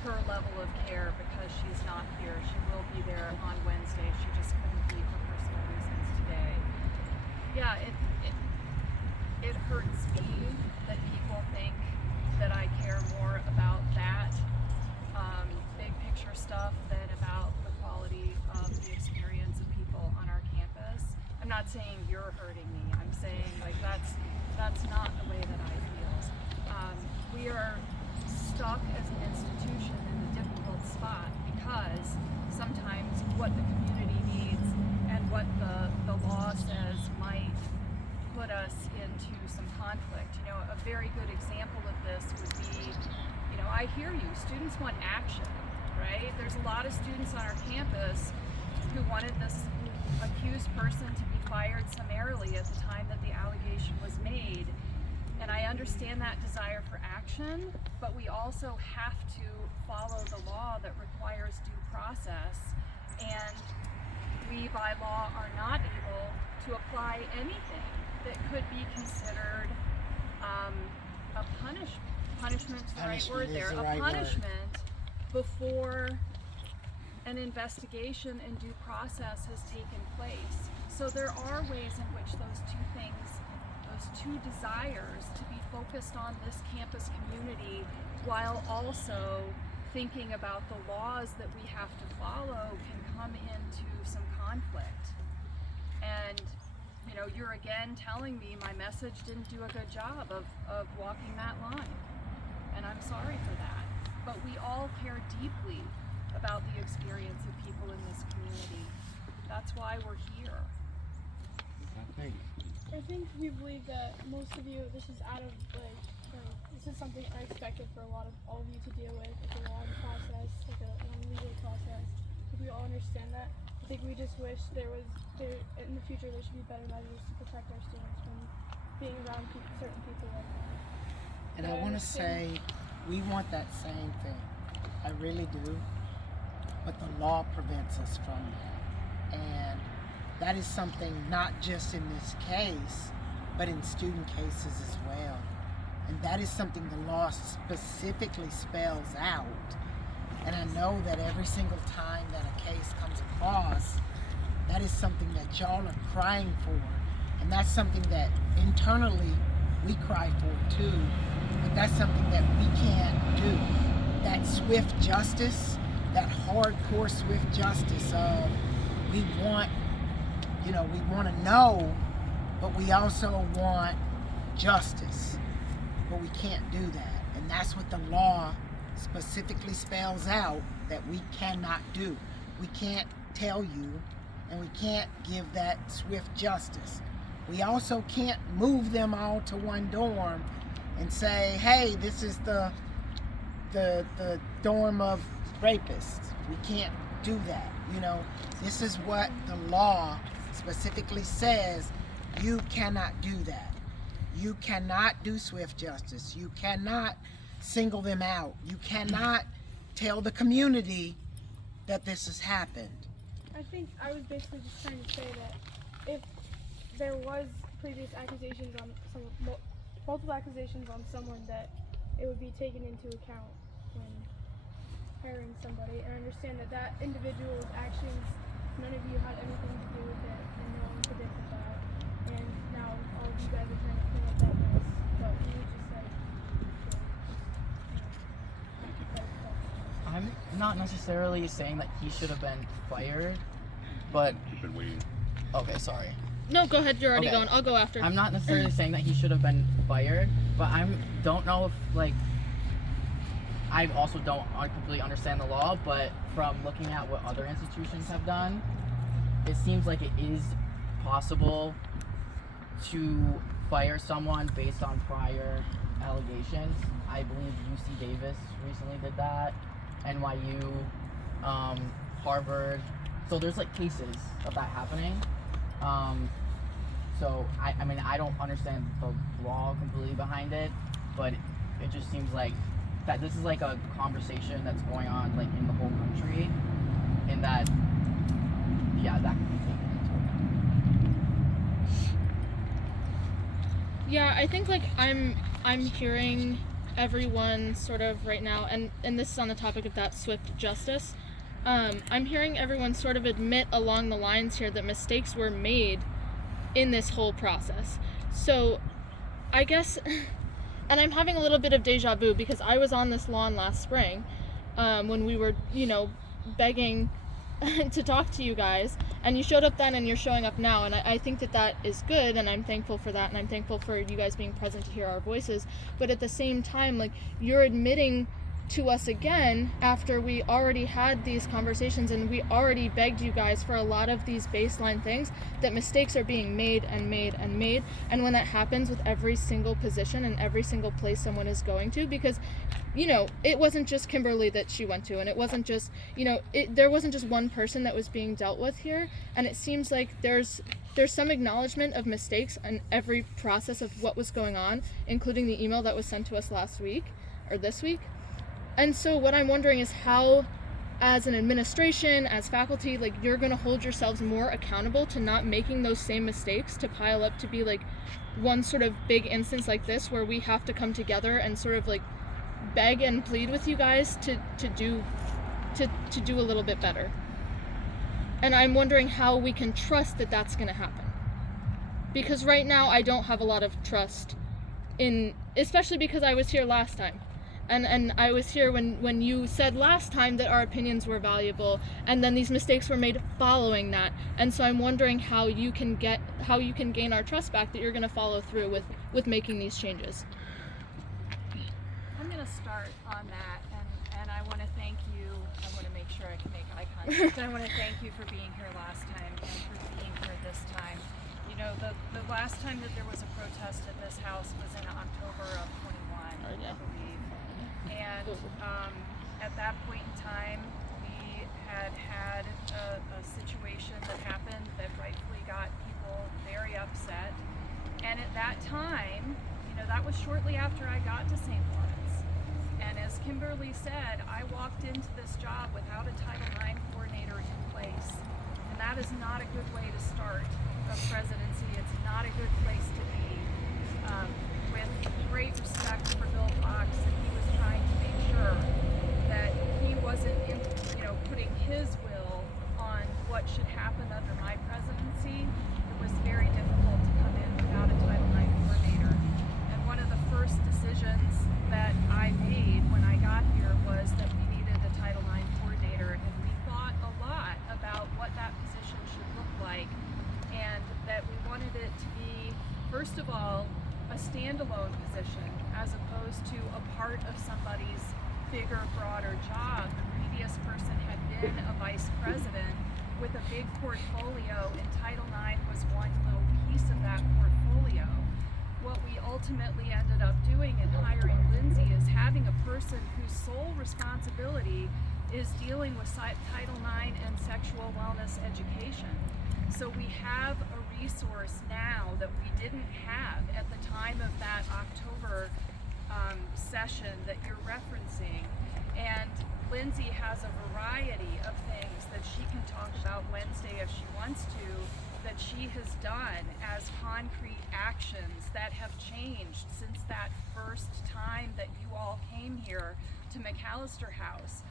her level of care because she's not here. She will be there on Wednesday. She just couldn't be for personal reasons today. Yeah, it hurts me that people think that I care more about that big picture stuff than about the quality of the experience of people on our campus. I'm not saying you're hurting me. I'm saying like that's not the way that I feel. We are stuck as an institution in a difficult spot because sometimes what the community needs and what the law says might put us into some conflict. You know, a very good example of this would be, you know, I hear you, students want action, right? There's a lot of students on our campus who wanted this accused person to be fired summarily at the time that the allegation was made. And I understand that desire for action, but we also have to follow the law that requires due process. And we by law are not able to apply anything that could be considered a punishment's the right word there, a punishment before an investigation and due process has taken place. So there are ways in which those two things, those two desires to be focused on this campus community while also thinking about the laws that we have to follow can come into some conflict. And you know, you're again telling me my message didn't do a good job of walking that line. And I'm sorry for that. But we all care deeply about the experience of people in this community. That's why we're here. I think we believe that most of you, this is out of this is something unexpected for all of you to deal with. It's a long process, like a legal process. I think we all understand that. I think we just wish there in the future there should be better measures to protect our students from being around certain people like that. And I want to say, we want that same thing. I really do. But the law prevents us from that. And that is something not just in this case, but in student cases as well. And that is something the law specifically spells out. And I know that every single time that a case comes across, that is something that y'all are crying for. And that's something that internally we cry for too. But that's something that we can't do. That swift justice, that hardcore swift justice of we want to know, but we also want justice. But we can't do that. And that's what the law specifically spells out that we cannot do. We can't tell you, and we can't give that swift justice. We also can't move them all to one dorm and say, hey, this is the dorm of rapists. We can't do that. You know, this is what the law specifically says. You cannot do that. You cannot do swift justice. You cannot single them out. You cannot tell the community that this has happened. I think I was basically just trying to say that if there was previous accusations on multiple accusations on someone, that it would be taken into account when hiring somebody. And I understand that individual's actions, none of you had anything to do with it, and no one predicted that. And now all of you guys are trying to clean up that mess. But we would just say, I'm not necessarily saying that he should have been fired, but You've been waiting. okay, sorry. no, go ahead. You're already Okay. going. I'll go after. I'm not necessarily saying that he should have been fired, but don't know if I also don't completely understand the law, but from looking at what other institutions have done, it seems like it is possible to fire someone based on prior allegations. I believe UC Davis recently did that, NYU, Harvard. So there's like cases of that happening. So I mean, I don't understand the law completely behind it, but it just seems like that this is like a conversation that's going on like in the whole country, and that, yeah, that could be taken into account. Yeah, I think like I'm hearing everyone sort of right now, and this is on the topic of that swift justice. I'm hearing everyone sort of admit along the lines here that mistakes were made in this whole process. So I guess, and I'm having a little bit of deja vu because I was on this lawn last spring when we were, begging to talk to you guys, and you showed up then and you're showing up now, and I think that is good, and I'm thankful for that, and I'm thankful for you guys being present to hear our voices. But at the same time, like, you're admitting to us again after we already had these conversations and we already begged you guys for a lot of these baseline things, that mistakes are being made and made and made. And when that happens with every single position and every single place someone is going to, because it wasn't just Kimberly that she went to, and it wasn't just there wasn't just one person that was being dealt with here, and it seems like there's some acknowledgement of mistakes in every process of what was going on, including the email that was sent to us last week or this week. And so what I'm wondering is how, as an administration, as faculty, like, you're going to hold yourselves more accountable to not making those same mistakes, to pile up to be like one sort of big instance like this where we have to come together and sort of like beg and plead with you guys to do a little bit better. And I'm wondering how we can trust that that's going to happen. Because right now I don't have a lot of trust especially because I was here last time. And I was here when you said last time that our opinions were valuable, and then these mistakes were made following that. And so I'm wondering how you can gain our trust back, that you're going to follow through with making these changes. I'm going to start on that, and I want to thank you. I want to make sure I can make eye contact. I want to thank you for being here last time and for being here this time. The last time that there was a protest at this house was in October of 21, I believe. And at that point in time, we had a situation that happened that rightfully got people very upset. And at that time, that was shortly after I got to St. Lawrence. And as Kimberly said, I walked into this job without a Title IX coordinator in place. And that is not a good way to start a presidency. It's not a good place to be. With great respect for Bill Fox, and he was trying to make sure that he wasn't putting his will on what should happen under my presidency. It was very difficult to come in without a Title IX coordinator. And one of the first decisions that I made when I got here was that we needed a Title IX coordinator, and we thought a lot about what that position should look like, and that we wanted it to be, first of all, a standalone position as opposed to a part of somebody's bigger, broader job. The previous person had been a vice president with a big portfolio, and Title IX was one little piece of that portfolio. What we ultimately ended up doing in hiring Lindsay is having a person whose sole responsibility is dealing with Title IX and sexual wellness education. So we have a resource now that we didn't have at the time of that October session that you're referencing. And Lindsay has a variety of things that she can talk about Wednesday if she wants to, that she has done as concrete actions that have changed since that first time that you all came here to MacAllaster House.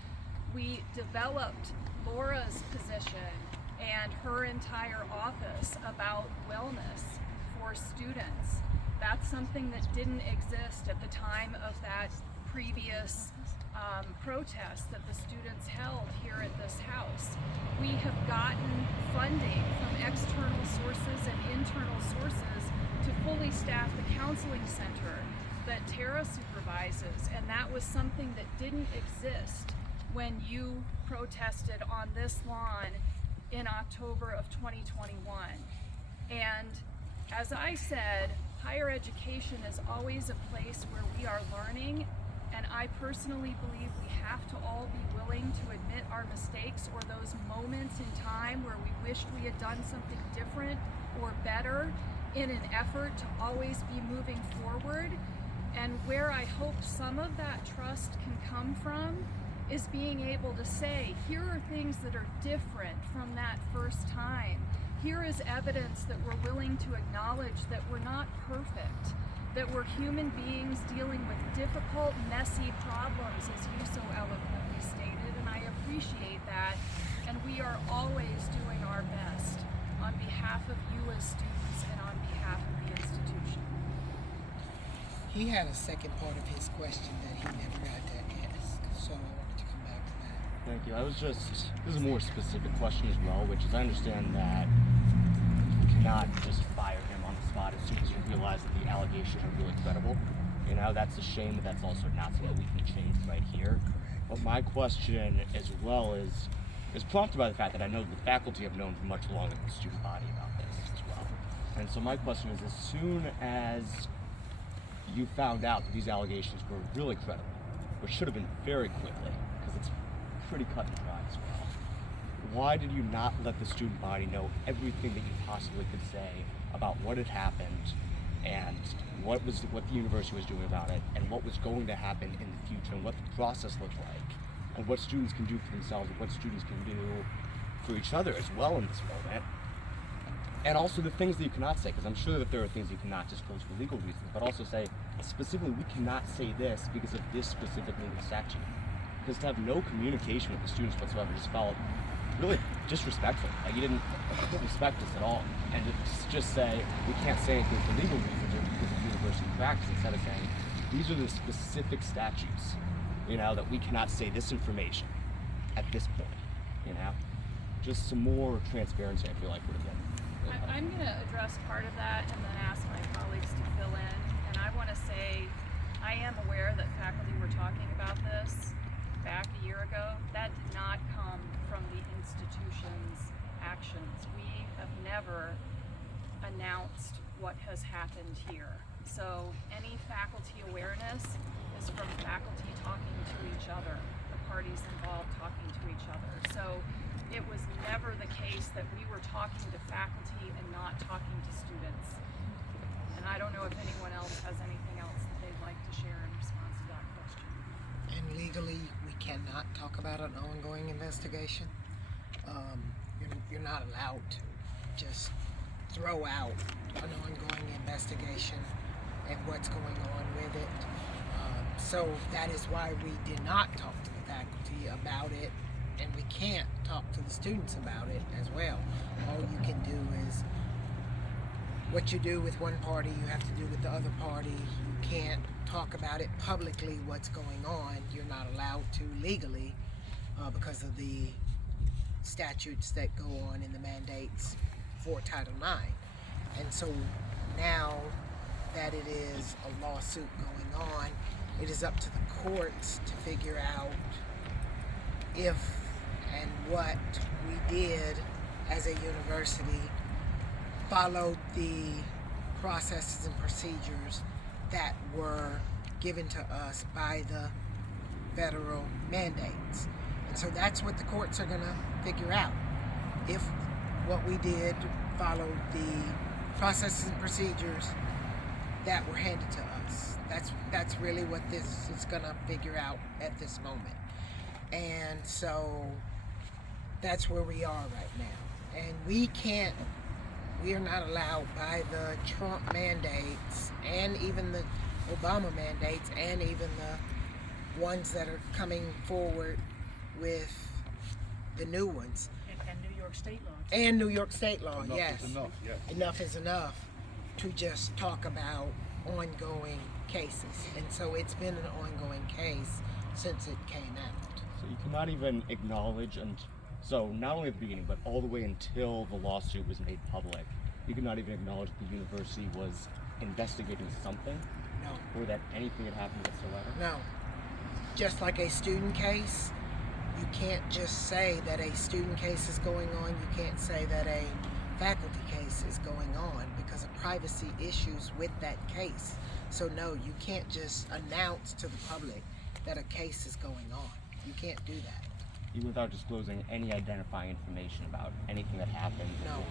We developed Laura's position and her entire office about wellness for students. That's something that didn't exist at the time of that previous protest that the students held here at this house. We have gotten funding from external sources and internal sources to fully staff the counseling center. that Tara supervises, and that was something that didn't exist when you protested on this lawn in October of 2021. And as I said, higher education is always a place where we are learning, and I personally believe we have to all be willing to admit our mistakes or those moments in time where we wished we had done something different or better in an effort to always be moving forward. And where I hope some of that trust can come from is being able to say, here are things that are different from that first time. Here is evidence that we're willing to acknowledge that we're not perfect, that we're human beings dealing with difficult, messy problems, as you so eloquently stated, and I appreciate that. And we are always doing our best on behalf of you as students and on behalf of the institution. He had a second part of his question that he never got to ask, so I wanted to come back to that. Thank you. This is a more specific question as well, which is I understand that you cannot just fire him on the spot as soon as you realize that the allegations are really credible. You know, that's a shame, but that's also not something that we can change right here. But my question as well is prompted by the fact that I know the faculty have known for much longer than the student body about this as well. And so my question is, as soon as you found out that these allegations were really credible, which should have been very quickly, because it's pretty cut and dry as well, why did you not let the student body know everything that you possibly could say about what had happened and what the university was doing about it and what was going to happen in the future and what the process looked like and what students can do for themselves and what students can do for each other as well in this moment? And also the things that you cannot say, because I'm sure that there are things you cannot disclose for legal reasons, but also say, specifically, we cannot say this because of this specific legal statute. Because to have no communication with the students whatsoever just felt really disrespectful. Like, you didn't respect us at all. And just say, we can't say anything for legal reasons or because of university practice, instead of saying, these are the specific statutes, you know, that we cannot say this information at this point, you know? Just some more transparency, I feel like, would have been. I'm going to address part of that and then ask my colleagues to fill in. And I want to say, I am aware that faculty were talking about this back a year ago. That did not come from the institution's actions. We have never announced what has happened here. So any faculty awareness is from faculty talking to each other, the parties involved talking to each other. So it was never the case that we were talking to faculty and not talking to students. And I don't know if anyone else has anything else that they'd like to share in response to that question. And legally, we cannot talk about an ongoing investigation. You're not allowed to just throw out an ongoing investigation and what's going on with it. So that is why we did not talk to the faculty about it, and we can't talk to the students about it as well. All you can do is what you do with one party, you have to do with the other party. You can't talk about it publicly, what's going on. You're not allowed to legally because of the statutes that go on in the mandates for Title IX. And so now that it is a lawsuit going on, it is up to the courts to figure out if and what we did as a university followed the processes and procedures that were given to us by the federal mandates. And so that's what the courts are going to figure out. If what we did followed the processes and procedures that were handed to us. That's really what this is going to figure out at this moment. And so that's where we are right now. And we are not allowed by the Trump mandates and even the Obama mandates and even the ones that are coming forward with the new ones. And New York State law. And New York State law, Enough yes. is enough, yes. Enough is enough to just talk about ongoing cases. And so it's been an ongoing case since it came out. So you cannot even acknowledge, and so not only at the beginning, but all the way until the lawsuit was made public, you cannot even acknowledge that the university was investigating something No. or that anything had happened whatsoever? No. Just like a student case, you can't just say that a student case is going on. You can't say that a faculty case is going on because of privacy issues with that case. So no, you can't just announce to the public that a case is going on. You can't do that. Even without disclosing any identifying information about anything that happened? No.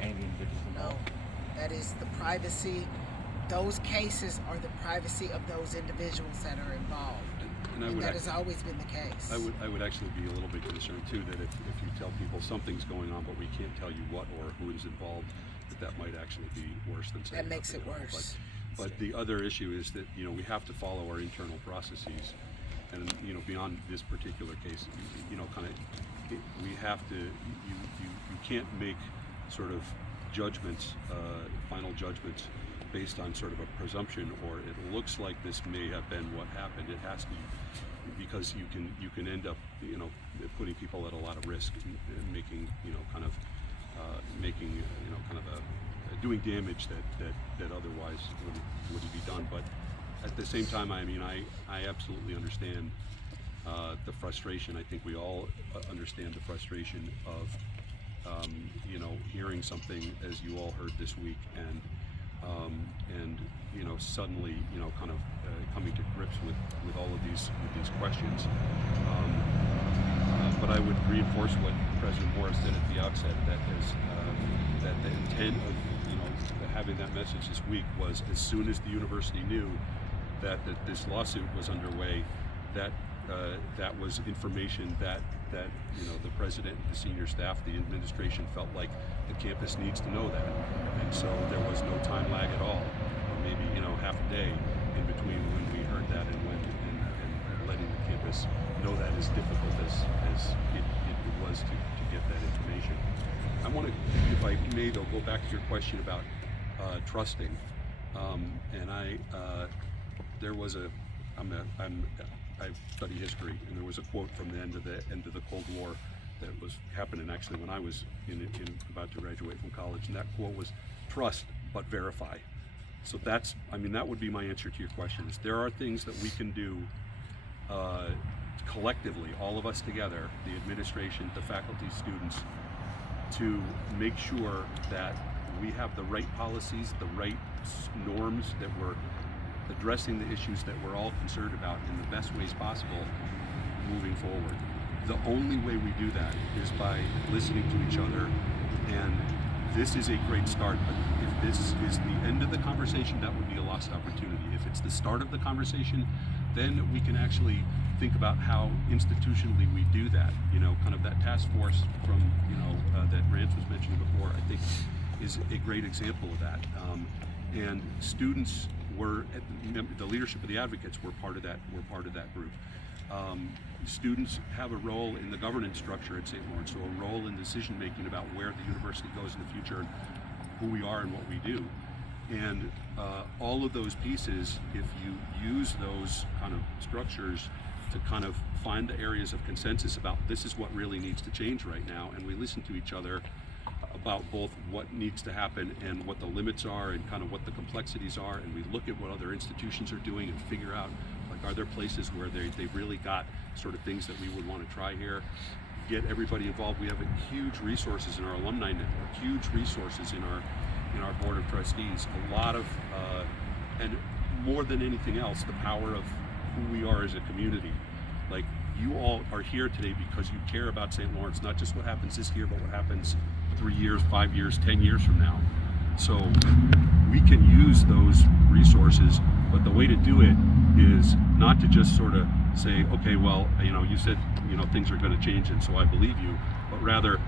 Any of the individuals involved? No. That is the privacy. Those cases are the privacy of those individuals that are involved. And that has always been the case. I would actually be a little bit concerned too that if you tell people something's going on but we can't tell you what or who is involved, that might actually be worse than saying that makes it nothing at all. worse. But the other issue is that we have to follow our internal processes, and beyond this particular case, we have to. You can't make sort of judgments, final judgments, based on sort of a presumption or it looks like this may have been what happened. It has to, because you can end up putting people at a lot of risk and making doing damage that otherwise wouldn't be done. But at the same time, I absolutely understand the frustration. I think we all understand the frustration of hearing something as you all heard this week and suddenly coming to grips with all of these questions. But I would reinforce what President Morris said at the outset, that the intent of having that message this week was as soon as the university knew that this lawsuit was underway, that was information that the president, the senior staff, the administration felt like the campus needs to know that, and so there was no time lag at all, or maybe half a day in between when we heard that and letting the campus know that, as difficult as it was to get that information. I want to, if I may though, go back to your question about trusting, and there was I study history, and there was a quote from the end of the Cold War that was happening actually when I was about to graduate from college, and that quote was, "Trust but verify." So that would be my answer to your question. Is there are things that we can do collectively, all of us together, the administration, the faculty, students, to make sure that we have the right policies, the right norms, that we're addressing the issues that we're all concerned about in the best ways possible moving forward. The only way we do that is by listening to each other, and this is a great start, but if this is the end of the conversation, that would be a lost opportunity. If it's the start of the conversation, then we can actually think about how institutionally we do that. Kind of that task force from, that Rance was mentioning before, I think is a great example of that. And students were, the leadership of the Advocates were part of that group. Students have a role in the governance structure at St. Lawrence, so a role in decision making about where the university goes in the future, and who we are and what we do. And all of those pieces, if you use those kind of structures to kind of find the areas of consensus about this is what really needs to change right now, and we listen to each other about both what needs to happen and what the limits are and kind of what the complexities are, and we look at what other institutions are doing and figure out, like, are there places where they've really got sort of things that we would want to try here. Get everybody involved. We have huge resources in our alumni network, huge resources in our board of trustees, a lot of and more than anything else, the power of who we are as a community. Like, you all are here today because you care about St. Lawrence, not just what happens this year, but what happens 3 years, 5 years, 10 years from now. So we can use those resources, but the way to do it is not to just sort of say, okay, well, you said, things are going to change, and so I believe you, but rather,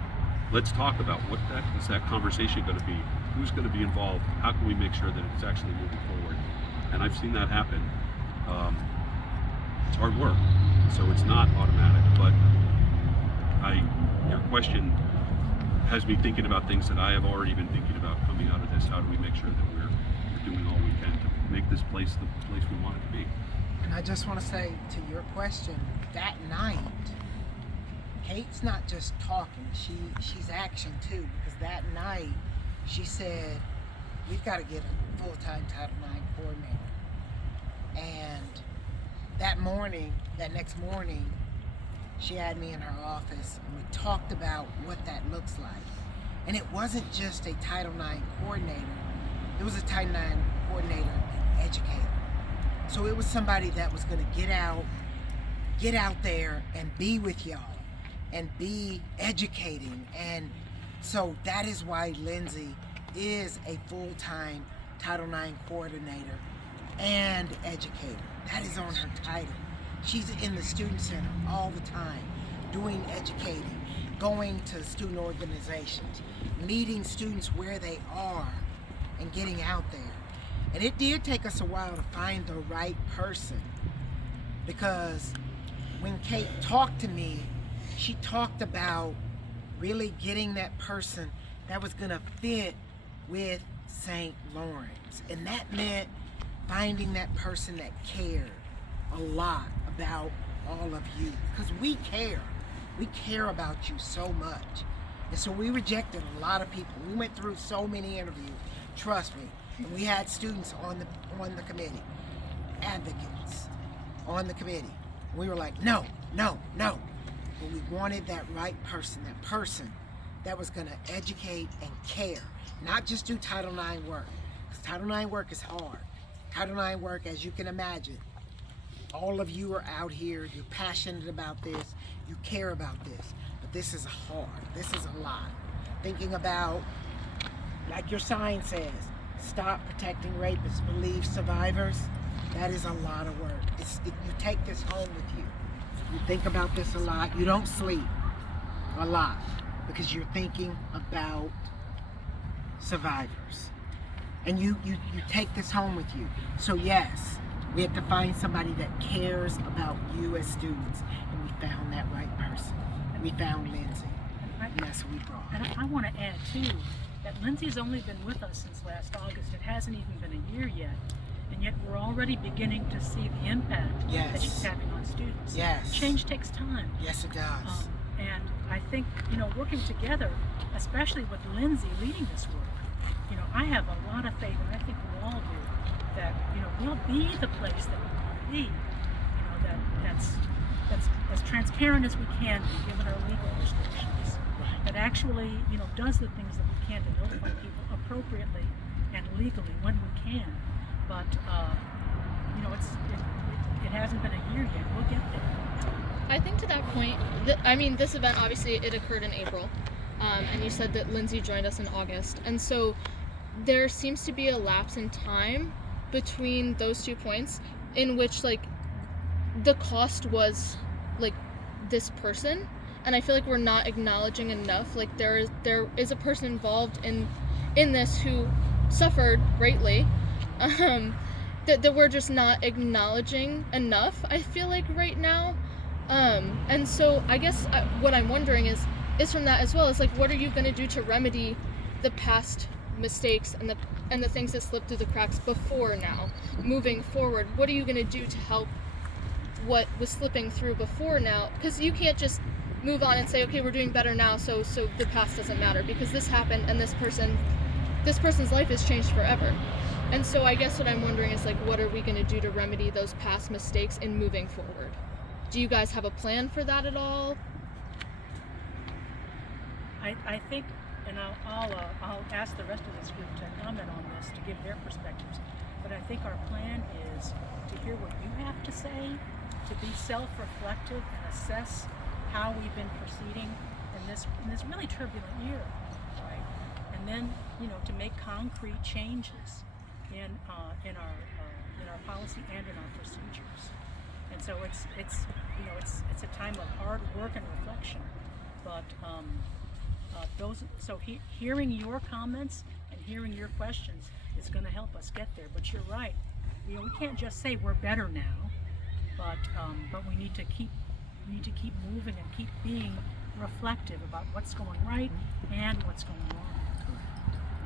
let's talk about what is that conversation going to be, who's going to be involved, how can we make sure that it's actually moving forward. And I've seen that happen. It's hard work, so it's not automatic, but your question has me thinking about things that I have already been thinking about coming out of this. How do we make sure that we're doing all we can to make this place the place we want it to be? And I just want to say to your question, that night, Kate's not just talking, she's action too, because that night she said, we've got to get a full-time Title IX coordinator. that next morning, she had me in her office and we talked about what that looks like. And it wasn't just a Title IX coordinator, it was a Title IX coordinator and educator. So it was somebody that was gonna get out there and be with y'all and be educating. And so that is why Lindsay is a full-time Title IX coordinator and educator. That is on her title. She's in the student center all the time, doing educating, going to student organizations, meeting students where they are and getting out there. And it did take us a while to find the right person, because when Kate talked to me, she talked about really getting that person that was gonna fit with St. Lawrence. And that meant finding that person that cared a lot about all of you, because we care about you so much. And so we rejected a lot of people. We went through so many interviews, trust me. And we had students on the committee, advocates on the committee. We were like, no. But we wanted that right person, that person that was gonna educate and care, not just do Title IX work. Because Title IX work is hard. Title IX work, as you can imagine, all of you are out here, you're passionate about this, you care about this, but this is hard, this is a lot. Thinking about, like your sign says, stop protecting rapists, believe survivors, that is a lot of work. You take this home with you. You think about this a lot, you don't sleep a lot, because you're thinking about survivors. And you take this home with you. So yes, we have to find somebody that cares about you as students, and we found that right person. We found Lindsay, and that's who we brought. And I want to add too, that Lindsay's only been with us since last August. It hasn't even been a year yet, and yet we're already beginning to see the impact that she's having on students. Yes. Change takes time. Yes, it does. And I think, working together, especially with Lindsay leading this work, I have a lot of faith, and I think we all do, that we'll be the place that we want to be. That's as transparent as we can be, given our legal restrictions. That actually, does the things that we can to notify people appropriately and legally when we can. But it hasn't been a year yet. We'll get there. I think to that point, this event obviously it occurred in April, and you said that Lindsay joined us in August, and so there seems to be a lapse in time between those 2 points in which the cost was this person, and I feel like we're not acknowledging enough there is a person involved in this who suffered greatly, that we're just not acknowledging enough, I feel like, right now. And so I guess what I'm wondering is from that as well, is what are you going to do to remedy the past mistakes and the things that slipped through the cracks before now, moving forward? What are you going to do to help what was slipping through before now? Because you can't just move on and say, okay, we're doing better now, so the past doesn't matter, because this happened and this person's life has changed forever. And so I guess what I'm wondering is what are we going to do to remedy those past mistakes in moving forward? Do you guys have a plan for that at all? I think, and I'll ask the rest of this group to comment on this to give their perspectives. But I think our plan is to hear what you have to say, to be self-reflective and assess how we've been proceeding in this really turbulent year, right? And then to make concrete changes in our policy and in our procedures. And so it's a time of hard work and reflection, but hearing your comments and hearing your questions is going to help us get there. But you're right, we can't just say we're better now, but we need to keep moving and keep being reflective about what's going right and what's going wrong.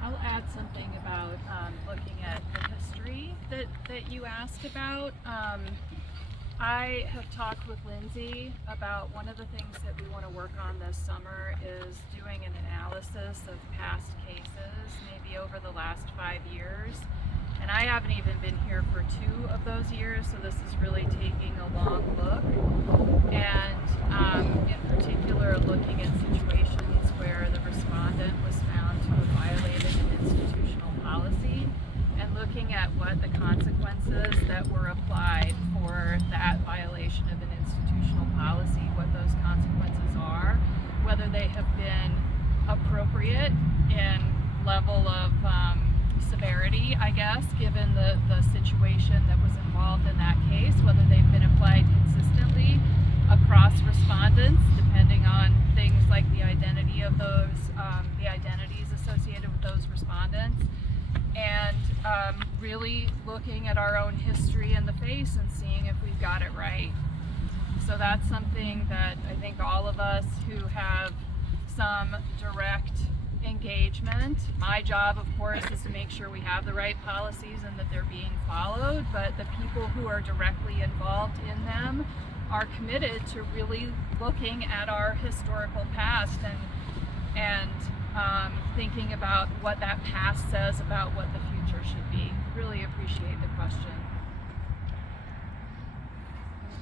I'll add something about looking at the history that you asked about. I have talked with Lindsay about one of the things that we want to work on this summer is doing an analysis of past cases, maybe over the last 5 years, And I haven't even been here for 2 of those years, so this is really taking a long look. And in particular, looking at situations where the respondent was found to have violated an institutional policy, and looking at what the consequences that were applied for that violation of an institutional policy, what those consequences are, whether they have been appropriate in level of severity, I guess, given the situation that was involved in that case, whether they've been applied consistently across respondents, depending on things like the identity of those, the identities associated with those respondents, and really looking at our own history in the face and seeing if we've got it right. So that's something that I think all of us who have some direct engagement, my job of course is to make sure we have the right policies and that they're being followed, but the people who are directly involved in them are committed to really looking at our historical past and thinking about what that past says about what the future should be. Really appreciate the question.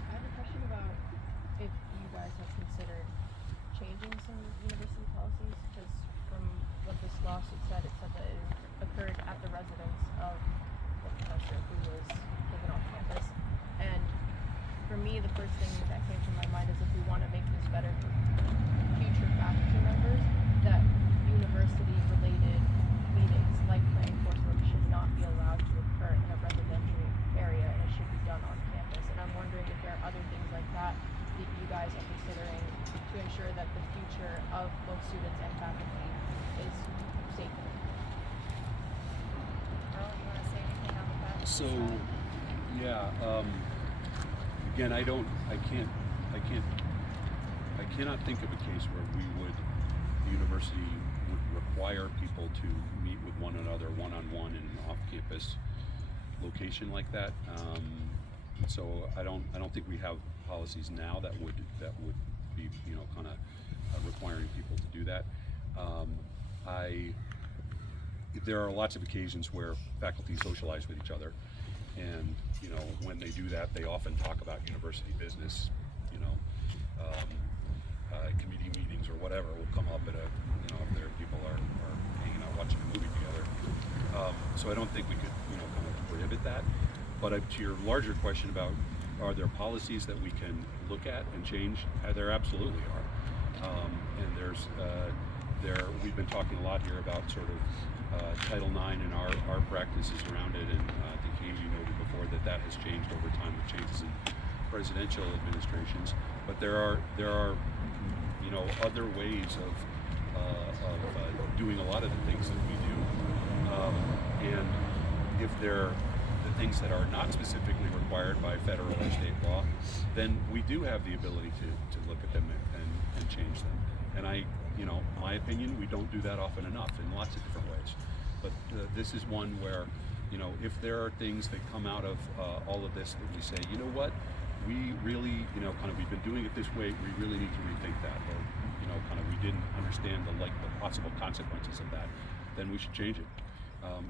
I have a question about if you guys have considered changing some university policies, because from what this lawsuit said, it said that it occurred at the residence of the professor who was taken off campus. And for me, the first thing that came to my mind is if we want to make this better for future faculty members, that university-related meetings like planning coursework should not be allowed to occur in a residential area, and it should be done on campus. And I'm wondering if there are other things like that that you guys are considering to ensure that the future of both students and faculty is safe. Karl, you want to say anything on the faculty So, side? yeah, again, I cannot think of a case where the university would require people to meet with one another one-on-one in an off-campus location like that. So I don't think we have policies now that would be, you know, kind of requiring people to do that. There are lots of occasions where faculty socialize with each other, and you know, when they do that, they often talk about university business. You know, committee meetings or whatever will come up at if there people are hanging out watching a movie together. So I don't think we could, you know, kind of prohibit that. But to your larger question about are there policies that we can look at and change? There absolutely are. And we've been talking a lot here about sort of Title IX and our practices around it, and I think Hagi noted before that has changed over time with changes in presidential administrations. But there are you know, other ways of doing a lot of the things that we do, and if they're the things that are not specifically required by federal or state law, then we do have the ability to look at them and change them. And you know, my opinion, we don't do that often enough in lots of different ways. But this is one where, you know, if there are things that come out of all of this that we say, you know what, we really, you know, kind of, we've been doing it this way, we really need to rethink that, or, you know, kind of, we didn't understand the possible consequences of that, then we should change it.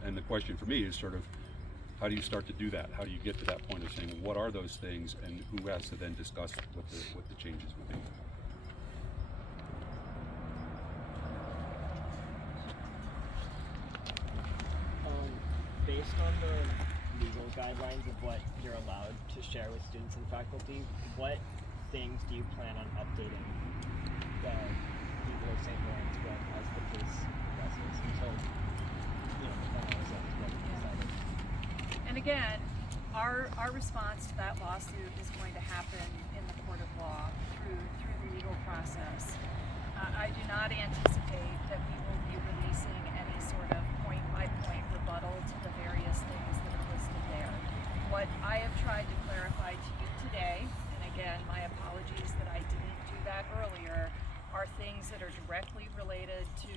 And the question for me is sort of, how do you start to do that? How do you get to that point of saying, well, what are those things, and who has to then discuss what the changes would be? Based on the legal guidelines of what you're allowed to share with students and faculty, what things do you plan on updating the people of St. Lawrence with as the case progresses until, you know, the final result is what you decided? And again, our response to that lawsuit is going to happen in the court of law through the legal process. I do not anticipate that we will be releasing any sort of point-by-point rebuttal to the various things that are listed there. What I have tried to clarify to you today, and again, my apologies that I didn't do that earlier, are things that are directly related to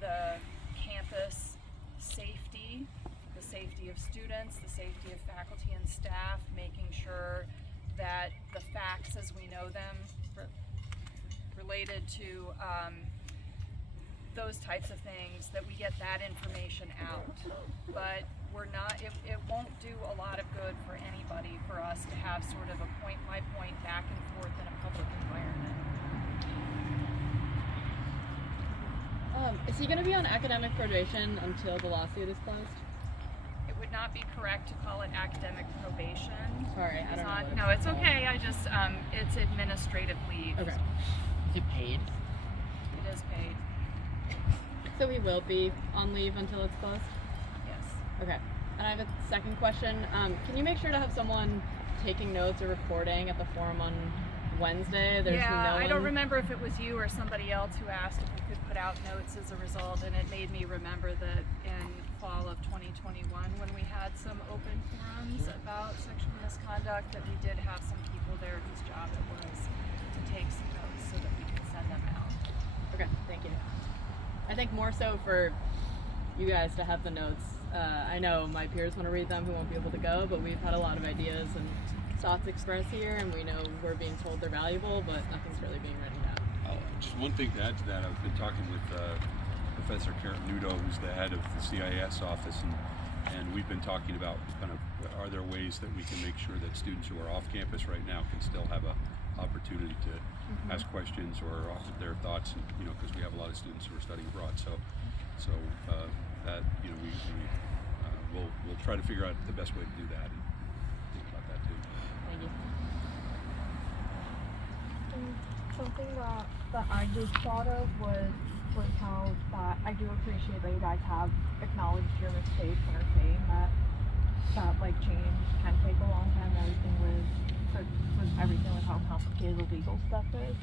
the campus safety, the safety of students, the safety of faculty and staff, making sure that the facts as we know them related to those types of things, that we get that information out. But it won't do a lot of good for anybody for us to have sort of a point by point back and forth in a public environment. Is he going to be on academic probation until the lawsuit is closed? It would not be correct to call it academic probation. Sorry, I don't know. What No, it's okay. I just, it's administrative leave. Okay. Is he paid? It is paid. So he will be on leave until it's closed? Yes. Okay. And I have a second question. Can you make sure to have someone taking notes or recording at the forum on Wednesday? There's no I don't one. remember if it was you or somebody else who asked if we could put out notes as a result, and it made me remember that in fall of 2021, when we had some open forums about sexual misconduct, that we did have some people there whose job it was to take some notes so that we could send them out. Okay, thank you. I think more so for you guys to have the notes. I know my peers want to read them who won't be able to go, but we've had a lot of ideas and thoughts expressed here, and we know we're being told they're valuable, but nothing's really being written down. Just one thing to add to that, I've been talking with Professor Karen Nudo, who's the head of the CIS office, and we've been talking about kind of are there ways that we can make sure that students who are off campus right now can still have a opportunity to ask questions or offer their thoughts, and, because we have a lot of students who are studying abroad. So that we'll try to figure out the best way to do that and think about that too. Thank you. Something that I just thought of was how that I do appreciate that you guys have acknowledged your mistakes and are saying that like change can take a long time, with everything with how complicated the legal stuff is.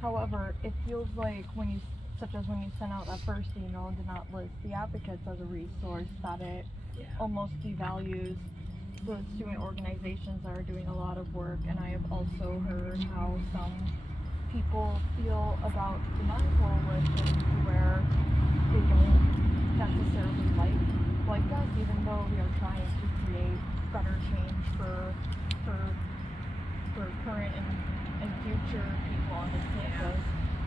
However, it feels like when you sent out that first email and did not list the advocates as a resource, that it almost devalues the student organizations that are doing a lot of work. And I have also heard how some people feel about the non-coalition where they don't necessarily like us, even though we are trying to create better change for current and future people on this campus.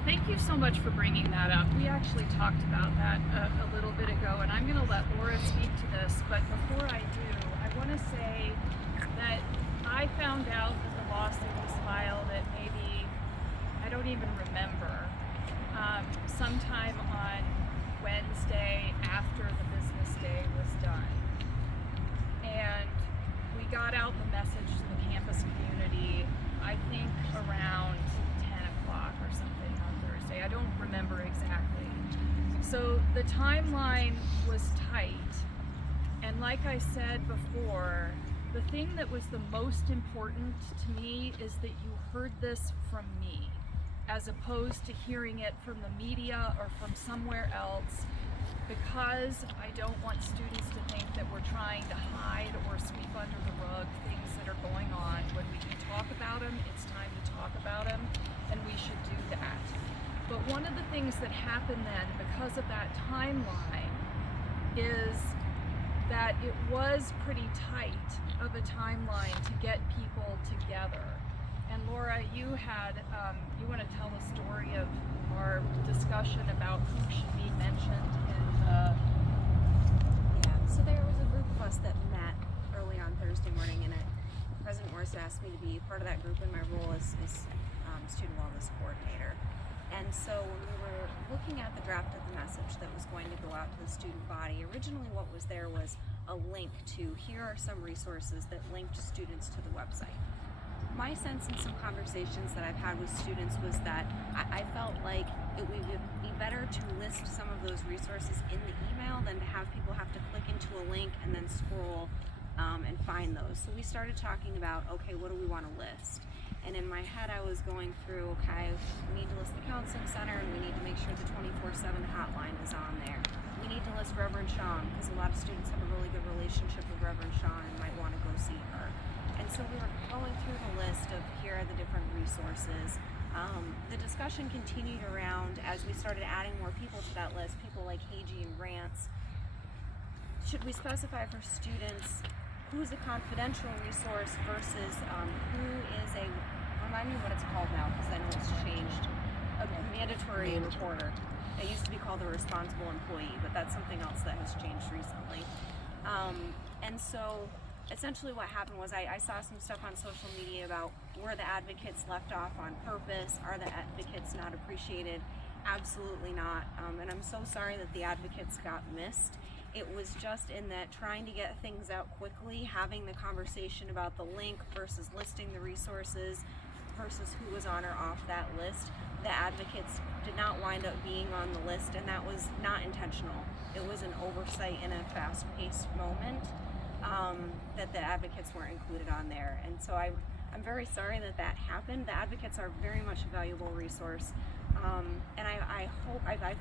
Thank you so much for bringing that up. We actually talked about that a little bit ago, and I'm going to let Laura speak to this, but before I do, I want to say that I found out that the lawsuit was filed at maybe, I don't even remember, sometime on Wednesday after the business day was done. And we got out the message to the campus community, I think around 10 o'clock or something on Thursday. I don't remember exactly. So the timeline was tight. And like I said before, the thing that was the most important to me is that you heard this from me, as opposed to hearing it from the media or from somewhere else, because I don't want students to think that we're trying to hide or sweep under the rug things that are going on. When we can talk about them, it's time to talk about them, and we should do that. But one of the things that happened then, because of that timeline, is that it was pretty tight of a timeline to get people together. And Laura, you had, you want to tell the story of our discussion about who should be mentioned in the... Yeah, so there was a group of us that met early on Thursday morning, and President Morris asked me to be part of that group in my role as student wellness coordinator. And so when we were looking at the draft of the message that was going to go out to the student body, originally what was there was a link to, here are some resources that linked students to the website. My sense in some conversations that I've had with students was that I felt like it would be better to list some of those resources in the email than to have people have to click into a link and then scroll and find those. So we started talking about, okay, what do we want to list? And in my head I was going through, okay, we need to list the counseling center, and we need to make sure the 24/7 hotline is on there. We need to list Reverend Sean, because a lot of students have a really good relationship with Reverend Sean and might want to go see her. And so we were going through the list of here are the different resources. The discussion continued around as we started adding more people to that list, people like Hagi and Rance. Should we specify for students who's a confidential resource versus who is a, remind me what it's called now, because I know it's changed, a mandatory reporter. It used to be called a responsible employee, but that's something else that has changed recently. And so essentially what happened was I saw some stuff on social media about were the advocates left off on purpose? Are the advocates not appreciated? Absolutely not. And I'm so sorry that the advocates got missed. It was just in that trying to get things out quickly, having the conversation about the link versus listing the resources versus who was on or off that list. The advocates did not wind up being on the list, and that was not intentional. It was an oversight in a fast-paced moment that the advocates weren't included on there. And so I'm very sorry that that happened. The advocates are very much a valuable resource. And I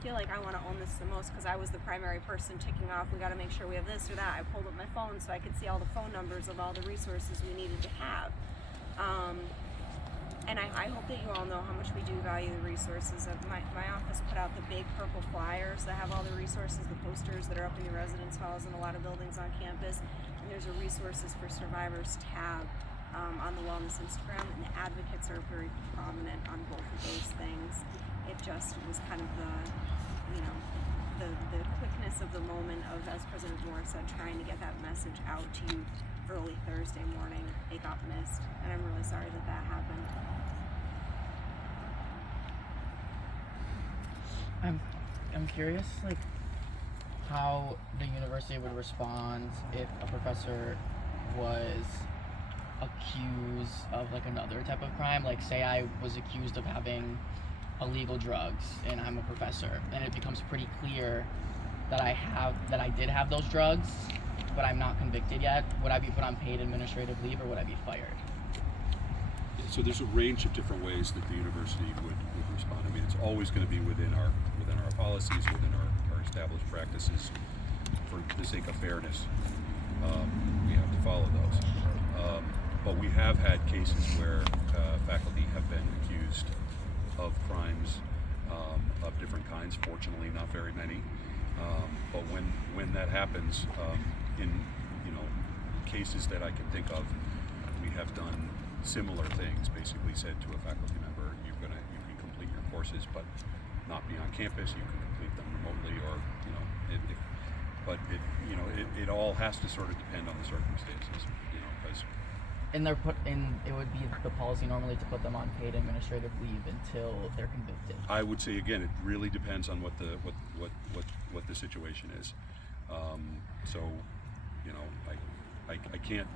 feel like I want to own this the most because I was the primary person ticking off, we got to make sure we have this or that. I pulled up my phone so I could see all the phone numbers of all the resources we needed to have. And I hope that you all know how much we do value the resources. My office put out the big purple flyers that have all the resources, the posters that are up in your residence halls and a lot of buildings on campus. And there's a resources for survivors tab on the Wellness Instagram, and the advocates are very prominent on both of those things. It just was kind of the quickness of the moment of, as President Morris said, trying to get that message out to you early Thursday morning. It got missed, and I'm really sorry that that happened. I'm curious, like, how the university would respond if a professor was accused of like another type of crime. Like, say I was accused of having illegal drugs and I'm a professor, and it becomes pretty clear that I did have those drugs, but I'm not convicted yet. Would I be put on paid administrative leave, or would I be fired? So there's a range of different ways that the university would respond. I mean, it's always going to be within our policies, within our established practices. For the sake of fairness, we have to follow those. But we have had cases where faculty have been accused of crimes of different kinds. Fortunately, not very many. But when that happens, in cases that I can think of, we have done similar things. Basically, said to a faculty member, you can complete your courses, but not be on campus. You can complete them remotely, or it all has to sort of depend on the circumstances, because. And it would be the policy normally to put them on paid administrative leave until they're convicted. I would say again, it really depends on what the situation is. So, I can't.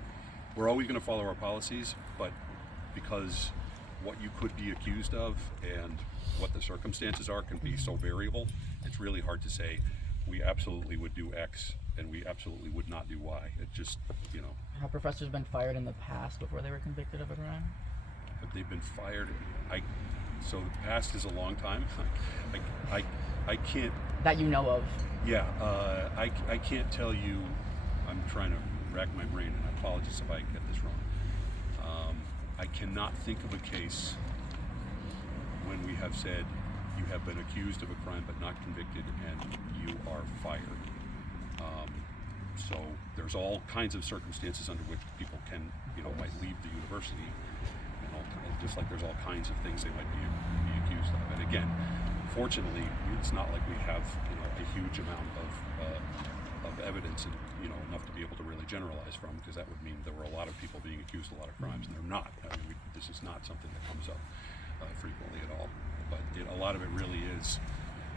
We're always going to follow our policies, but because what you could be accused of and what the circumstances are can be so variable, it's really hard to say we absolutely would do X and we absolutely would not do Y. It just, Have professors been fired in the past before they were convicted of a crime? Have they been fired? So the past is a long time. I can't. That you know of? Yeah, I can't tell you. I'm trying to rack my brain, and I apologize if I get this wrong. I cannot think of a case when we have said you have been accused of a crime but not convicted and you are fired. So there's all kinds of circumstances under which people can, might leave the university, just like there's all kinds of things they might be accused of. And again, fortunately, it's not like we have, a huge amount of evidence and, enough to be able to really generalize from, because that would mean there were a lot of people being accused of a lot of crimes, and they're not. I mean, this is not something that comes up frequently at all. But a lot of it really is,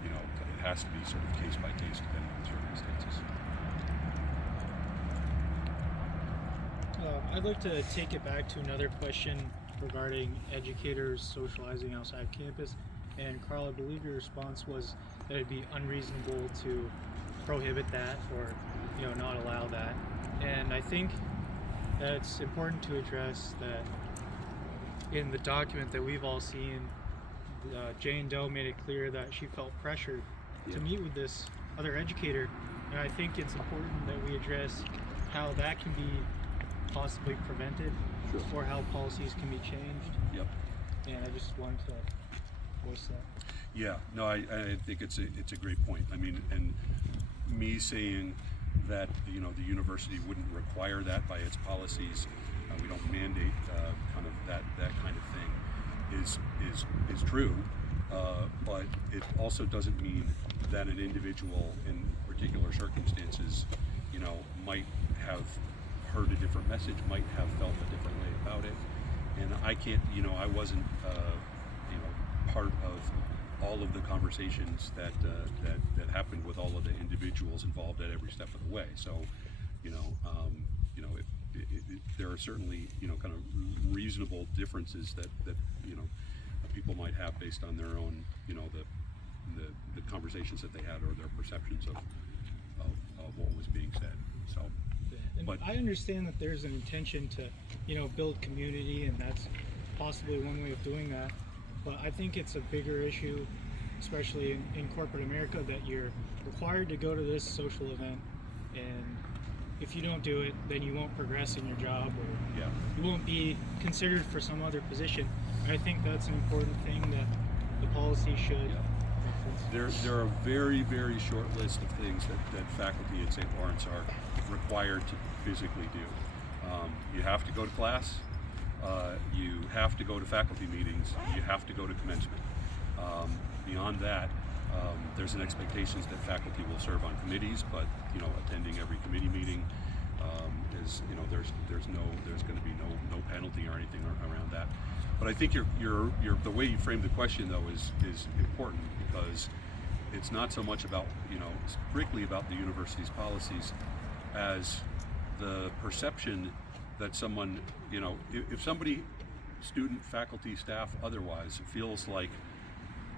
it has to be sort of case by case depending on the circumstances. I'd like to take it back to another question regarding educators socializing outside campus. And Karl, I believe your response was that it'd be unreasonable to prohibit that or, not allow that. And I think that it's important to address that in the document that we've all seen, Jane Doe made it clear that she felt pressured to meet with this other educator. And I think it's important that we address how that can be possibly prevented, or how policies can be changed. Yep. And I just wanted to voice that. Yeah, no, I think it's a great point. I mean, and me saying that the university wouldn't require that by its policies, we don't mandate kind of that kind of thing, is true, but it also doesn't mean that an individual in particular circumstances, might have heard a different message, might have felt a different way about it. And I can't, I wasn't, part of all of the conversations that happened with all of the individuals involved at every step of the way. So, there are certainly, kind of reasonable differences that people might have based on their own, the conversations that they had or their perceptions of what was being said. So, and but I understand that there's an intention to, build community, and that's possibly one way of doing that. But I think it's a bigger issue, especially in corporate America, that you're required to go to this social event, and if you don't do it, then you won't progress in your job, or you won't be considered for some other position. And I think that's an important thing that the policy should reference. There are a very, very short list of things that faculty at St. Lawrence are required to physically do. You have to go to class, you have to go to faculty meetings, you have to go to commencement. Beyond that, there's an expectation that faculty will serve on committees, but attending every committee meeting is there's going to be no penalty or anything around that. But I think the way you framed the question though is important, because it's not so much about strictly about the university's policies as the perception that someone if somebody, student, faculty, staff, otherwise, feels like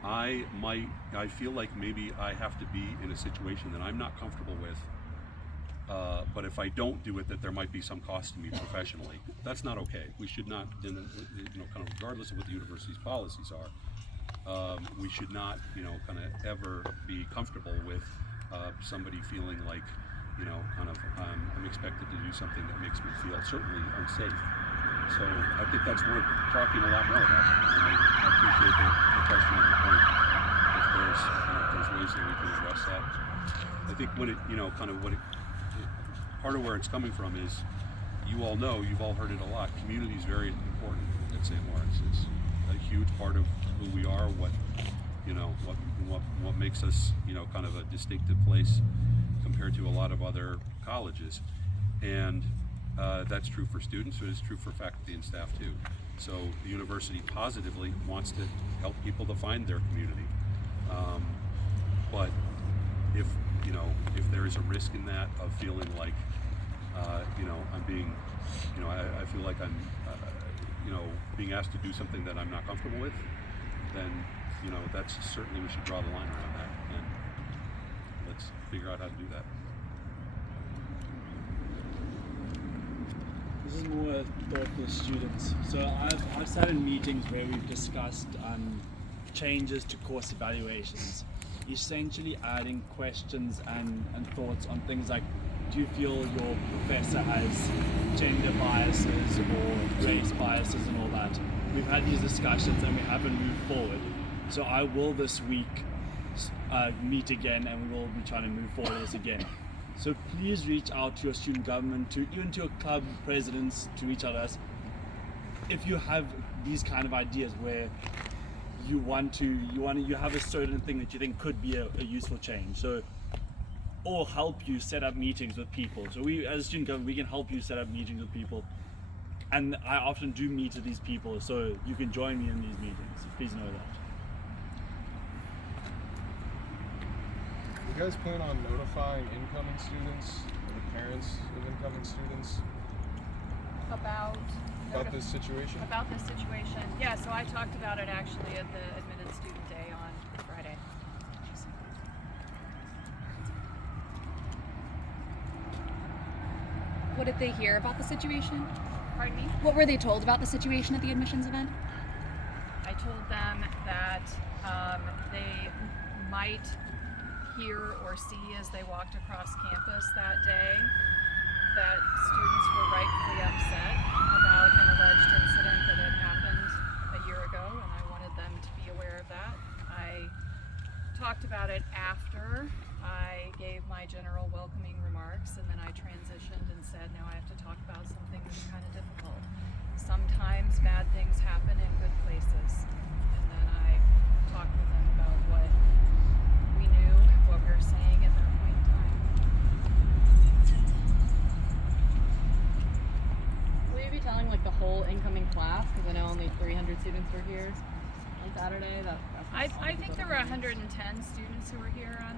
I feel like maybe I have to be in a situation that I'm not comfortable with, but if I don't do it, that there might be some cost to me professionally. That's not okay. We should not, kind of regardless of what the university's policies are, we should not, kind of ever be comfortable with somebody feeling like, I'm expected to do something that makes me feel certainly unsafe. So I think that's worth talking a lot more about. And I appreciate the question and the point. If there's ways that we can address that. I think what part of where it's coming from is, you all know, you've all heard it a lot, community is very important at St. Lawrence. It's a huge part of who we are, what makes us, kind of a distinctive place compared to a lot of other colleges. And that's true for students, but it's true for faculty and staff too. So the university positively wants to help people to find their community. But if there is a risk in that of feeling like, I'm being, I feel like I'm, being asked to do something that I'm not comfortable with, then, that's certainly, we should draw the line around that, and let's figure out how to do that. This is more a thought for students. So I've sat in meetings where we've discussed changes to course evaluations, essentially adding questions and thoughts on things like, do you feel your professor has gender biases or race biases and all that? We've had these discussions and we haven't moved forward. So I will this week meet again, and we will be trying to move forward with this again. So please reach out to your student government, even to your club presidents, to reach out to us. If you have these kind of ideas where you have a certain thing that you think could be a useful change. So, or help you set up meetings with people. So we, as a student government, we can help you set up meetings with people. And I often do meet with these people, so you can join me in these meetings. Please know that. Do you guys plan on notifying incoming students or the parents of incoming students About this situation? About this situation, yeah. So I talked about it actually at the admitted student day on Friday. What did they hear about the situation? Pardon me? What were they told about the situation at the admissions event? I told them that they might hear or see as they walked across campus that day that students were rightfully upset about an alleged incident that had happened a year ago, and I wanted them to be aware of that. I talked about it after I gave my general welcoming remarks, and then I transitioned and said, now I have to talk about something that's kind of difficult. Sometimes bad things happen in good places, and then I talked with them about what we knew, what we were saying at that point in time. the whole incoming class? Because I know only 300 students were here on Saturday. I think there were 110 students who were here on,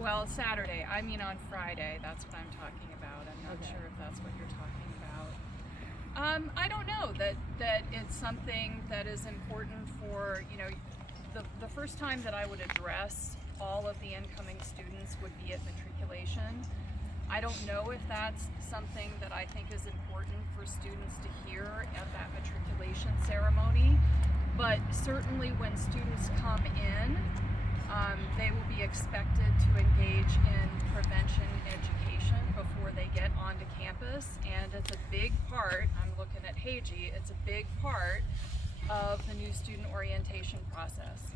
well, Saturday. I mean on Friday. That's what I'm talking about. I'm not sure if that's what you're talking about. I don't know that it's something that is important for, you know, the first time that I would address all of the incoming students would be at matriculation. I don't know if that's something that I think is important for students to hear at that matriculation ceremony, but certainly when students come in, they will be expected to engage in prevention education before they get onto campus, and it's a big part, I'm looking at Hagi, it's a big part of the new student orientation process.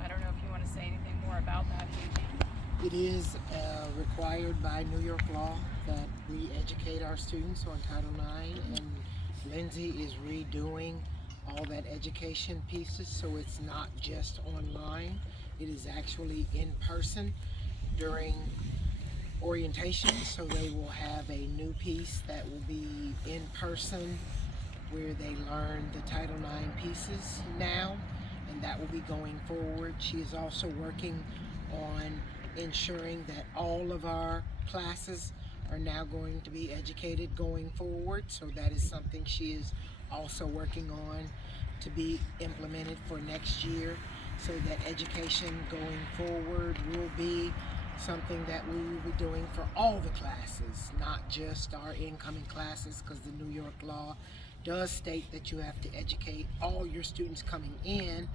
I don't know if you want to say anything more about that, Hagi. It is required by New York law that we educate our students on Title IX, and Lindsay is redoing all that education pieces, so it's not just online. It is actually in person during orientation, so they will have a new piece that will be in person where they learn the Title IX pieces now, and that will be going forward. She is also working on ensuring that all of our classes are now going to be educated going forward, so that is something she is also working on to be implemented for next year, so that education going forward will be something that we will be doing for all the classes, not just our incoming classes, because the New York law does state that you have to educate all your students coming in,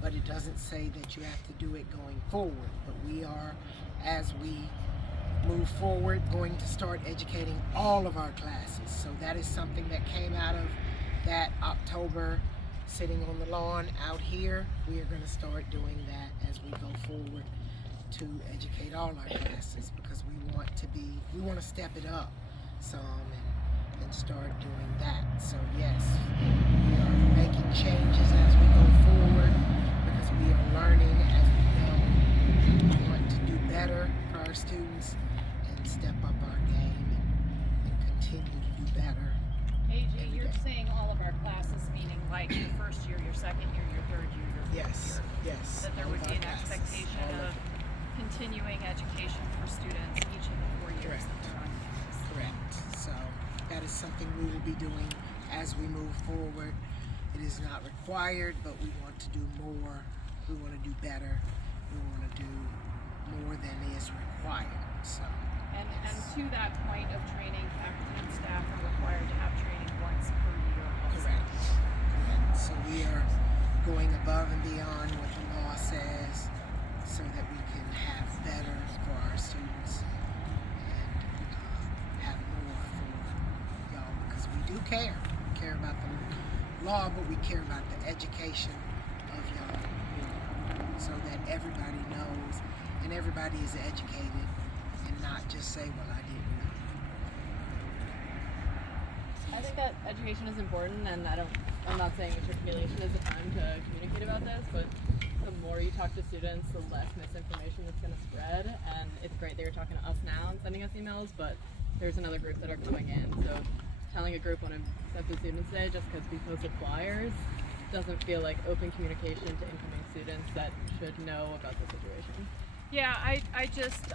but it doesn't say that you have to do it going forward. But we are, as we move forward, going to start educating all of our classes. So that is something that came out of that October sitting on the lawn out here. We are going to start doing that as we go forward to educate all our classes, because we want to step it up some and start doing that. So yes, we are making changes as we go forward, because we are learning as we go. We want to do better for our students and step up our game and continue to do better. Hagi, you're saying all of our classes, meaning like your first year, your second year, your third year, your fourth year. Yes. That there would be an expectation of continuing education for students each of the 4 years that they're on campus. Correct. So that is something we will be doing as we move forward. It is not required, but we want to do more. We want to do better. We want to do more than is required. So. And to that point of training, faculty and staff are required to have training once per year. Correct. So we are going above and beyond what the law says, so that we can have better for our students and have more for y'all, because we do care. We care about the law, but we care about the education of y'all, so that everybody knows and everybody is educated, and not just say, well, I didn't know. I think that education is important, and I'm not saying matriculation is the time to communicate about this, but the more you talk to students, the less misinformation that's going to spread. And it's great that you're talking to us now and sending us emails, but there's another group that are coming in. So telling a group on Accepted Students Day just because we posted flyers doesn't feel like open communication to incoming students that should know about the situation. Yeah, I just,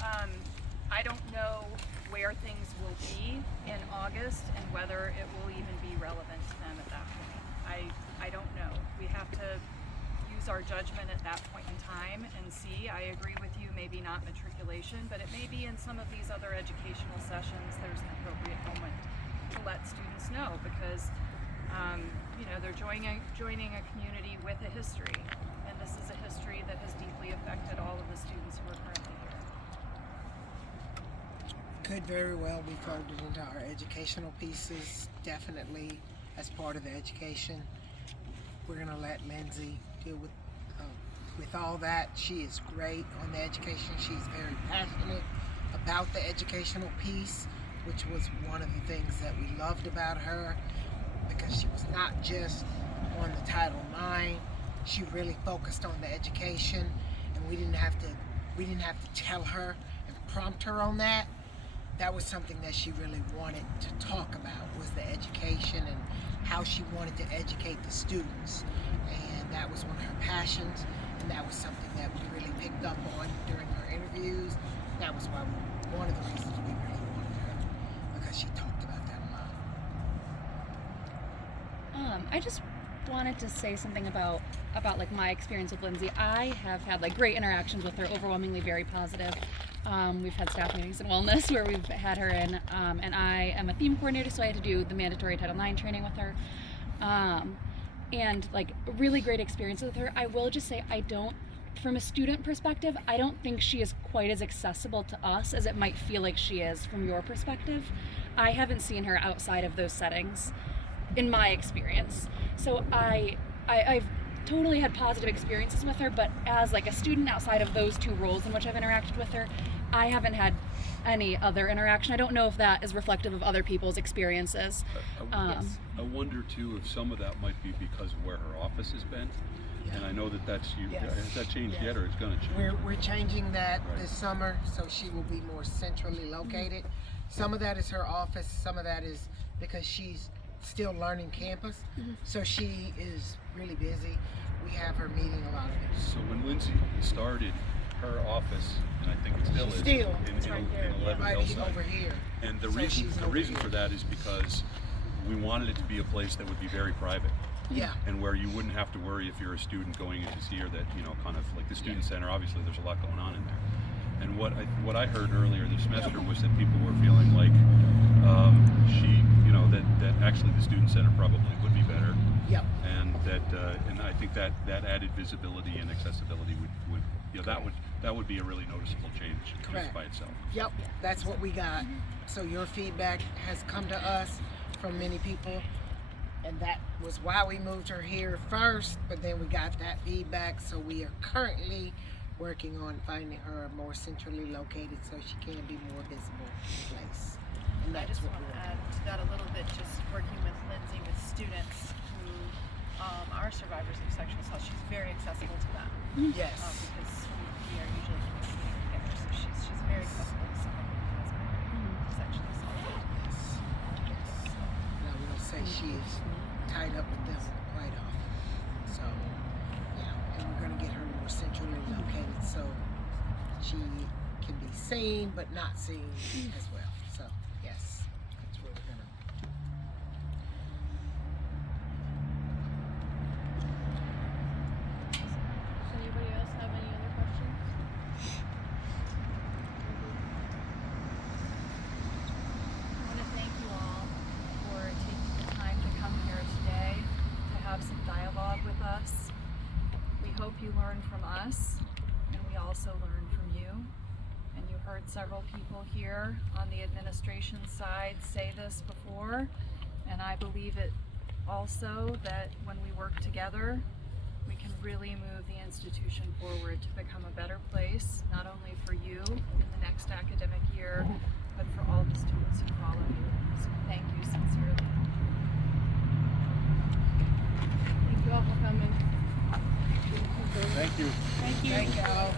I don't know where things will be in August and whether it will even be relevant to them at that point. I don't know. We have to use our judgment at that point in time and see. I agree with you, maybe not matriculation, but it may be in some of these other educational sessions there's an appropriate moment to let students know, because you know, they're joining a community with a history, and this is a history that has deeply affected all of the students who are currently here. Could very well be folded into our educational pieces, definitely as part of the education. We're going to let Lindsay deal with all that. She is great on the education. She's very passionate about the educational piece, which was one of the things that we loved about her, because she was not just on the Title IX. She really focused on the education, and we didn't have to tell her and prompt her on that. that was something that she really wanted to talk about, was the education and how she wanted to educate the students. And that was one of her passions, and that was something that we really picked up on during her interviews. That was one of the reasons we really wanted her, because she talked about that a lot. I just wanted to say something about like my experience with Lindsay. I have had like great interactions with her, overwhelmingly very positive. We've had staff meetings in wellness where we've had her in, and I am a theme coordinator, so I had to do the mandatory Title IX training with her, and like really great experience with her. I will just say from a student perspective, I don't think she is quite as accessible to us as it might feel like she is from your perspective. I haven't seen her outside of those settings in my experience. So I've totally had positive experiences with her, but as like a student outside of those two roles in which I've interacted with her, I haven't had any other interaction. I don't know if that is reflective of other people's experiences. I wonder too if some of that might be because of where her office has been. And I know that's you. Yes. Has that changed yet, or it's going to change? We're changing that this summer, so she will be more centrally located. Some of that is her office, some of that is because she's still learning campus, so she is really busy. We have her meeting a lot of it. So when Lindsay started, her office, and I think it still is, Still, in 11 right Hillside. over here. And the So reason she's the over reason here. for that is because we wanted it to be a place that would be very private. Yeah. And where you wouldn't have to worry if you're a student going in to see her that, kind of like the student center, obviously there's a lot going on in there. And what I heard earlier this semester was that people were feeling like that actually the student center probably would be better. Yep. And and I think that added visibility and accessibility that would be a really noticeable change Correct. just by itself. Yep, that's what we got. So your feedback has come to us from many people, and that was why we moved her here first, but then we got that feedback, so we are currently working on finding her more centrally located so she can be more visible in place. And I that's just what want to we're add to that a little bit, just working with Lindsay with students who are survivors of sexual assault. She's very accessible to them. Yes. Because we are usually communicating together, so she's very accessible to someone who has been sexually assaulted. Now we don't say she is tied up with them quite often. So, yeah, and we're going to get her more centrally located so she can be seen but not seen as well. So, yes, that's where we're going to. Does anybody else have any other questions? I want to thank you all for taking the time to come here today to have some dialogue with us. We hope you learn from us, and we also learn from you. And you heard several people here on the administration side say this before, and I believe it also that when we work together, we can really move the institution forward to become a better place, not only for you in the next academic year, but for all the students who follow you. So thank you sincerely. Thank you all for coming. Thank you. Thank you all.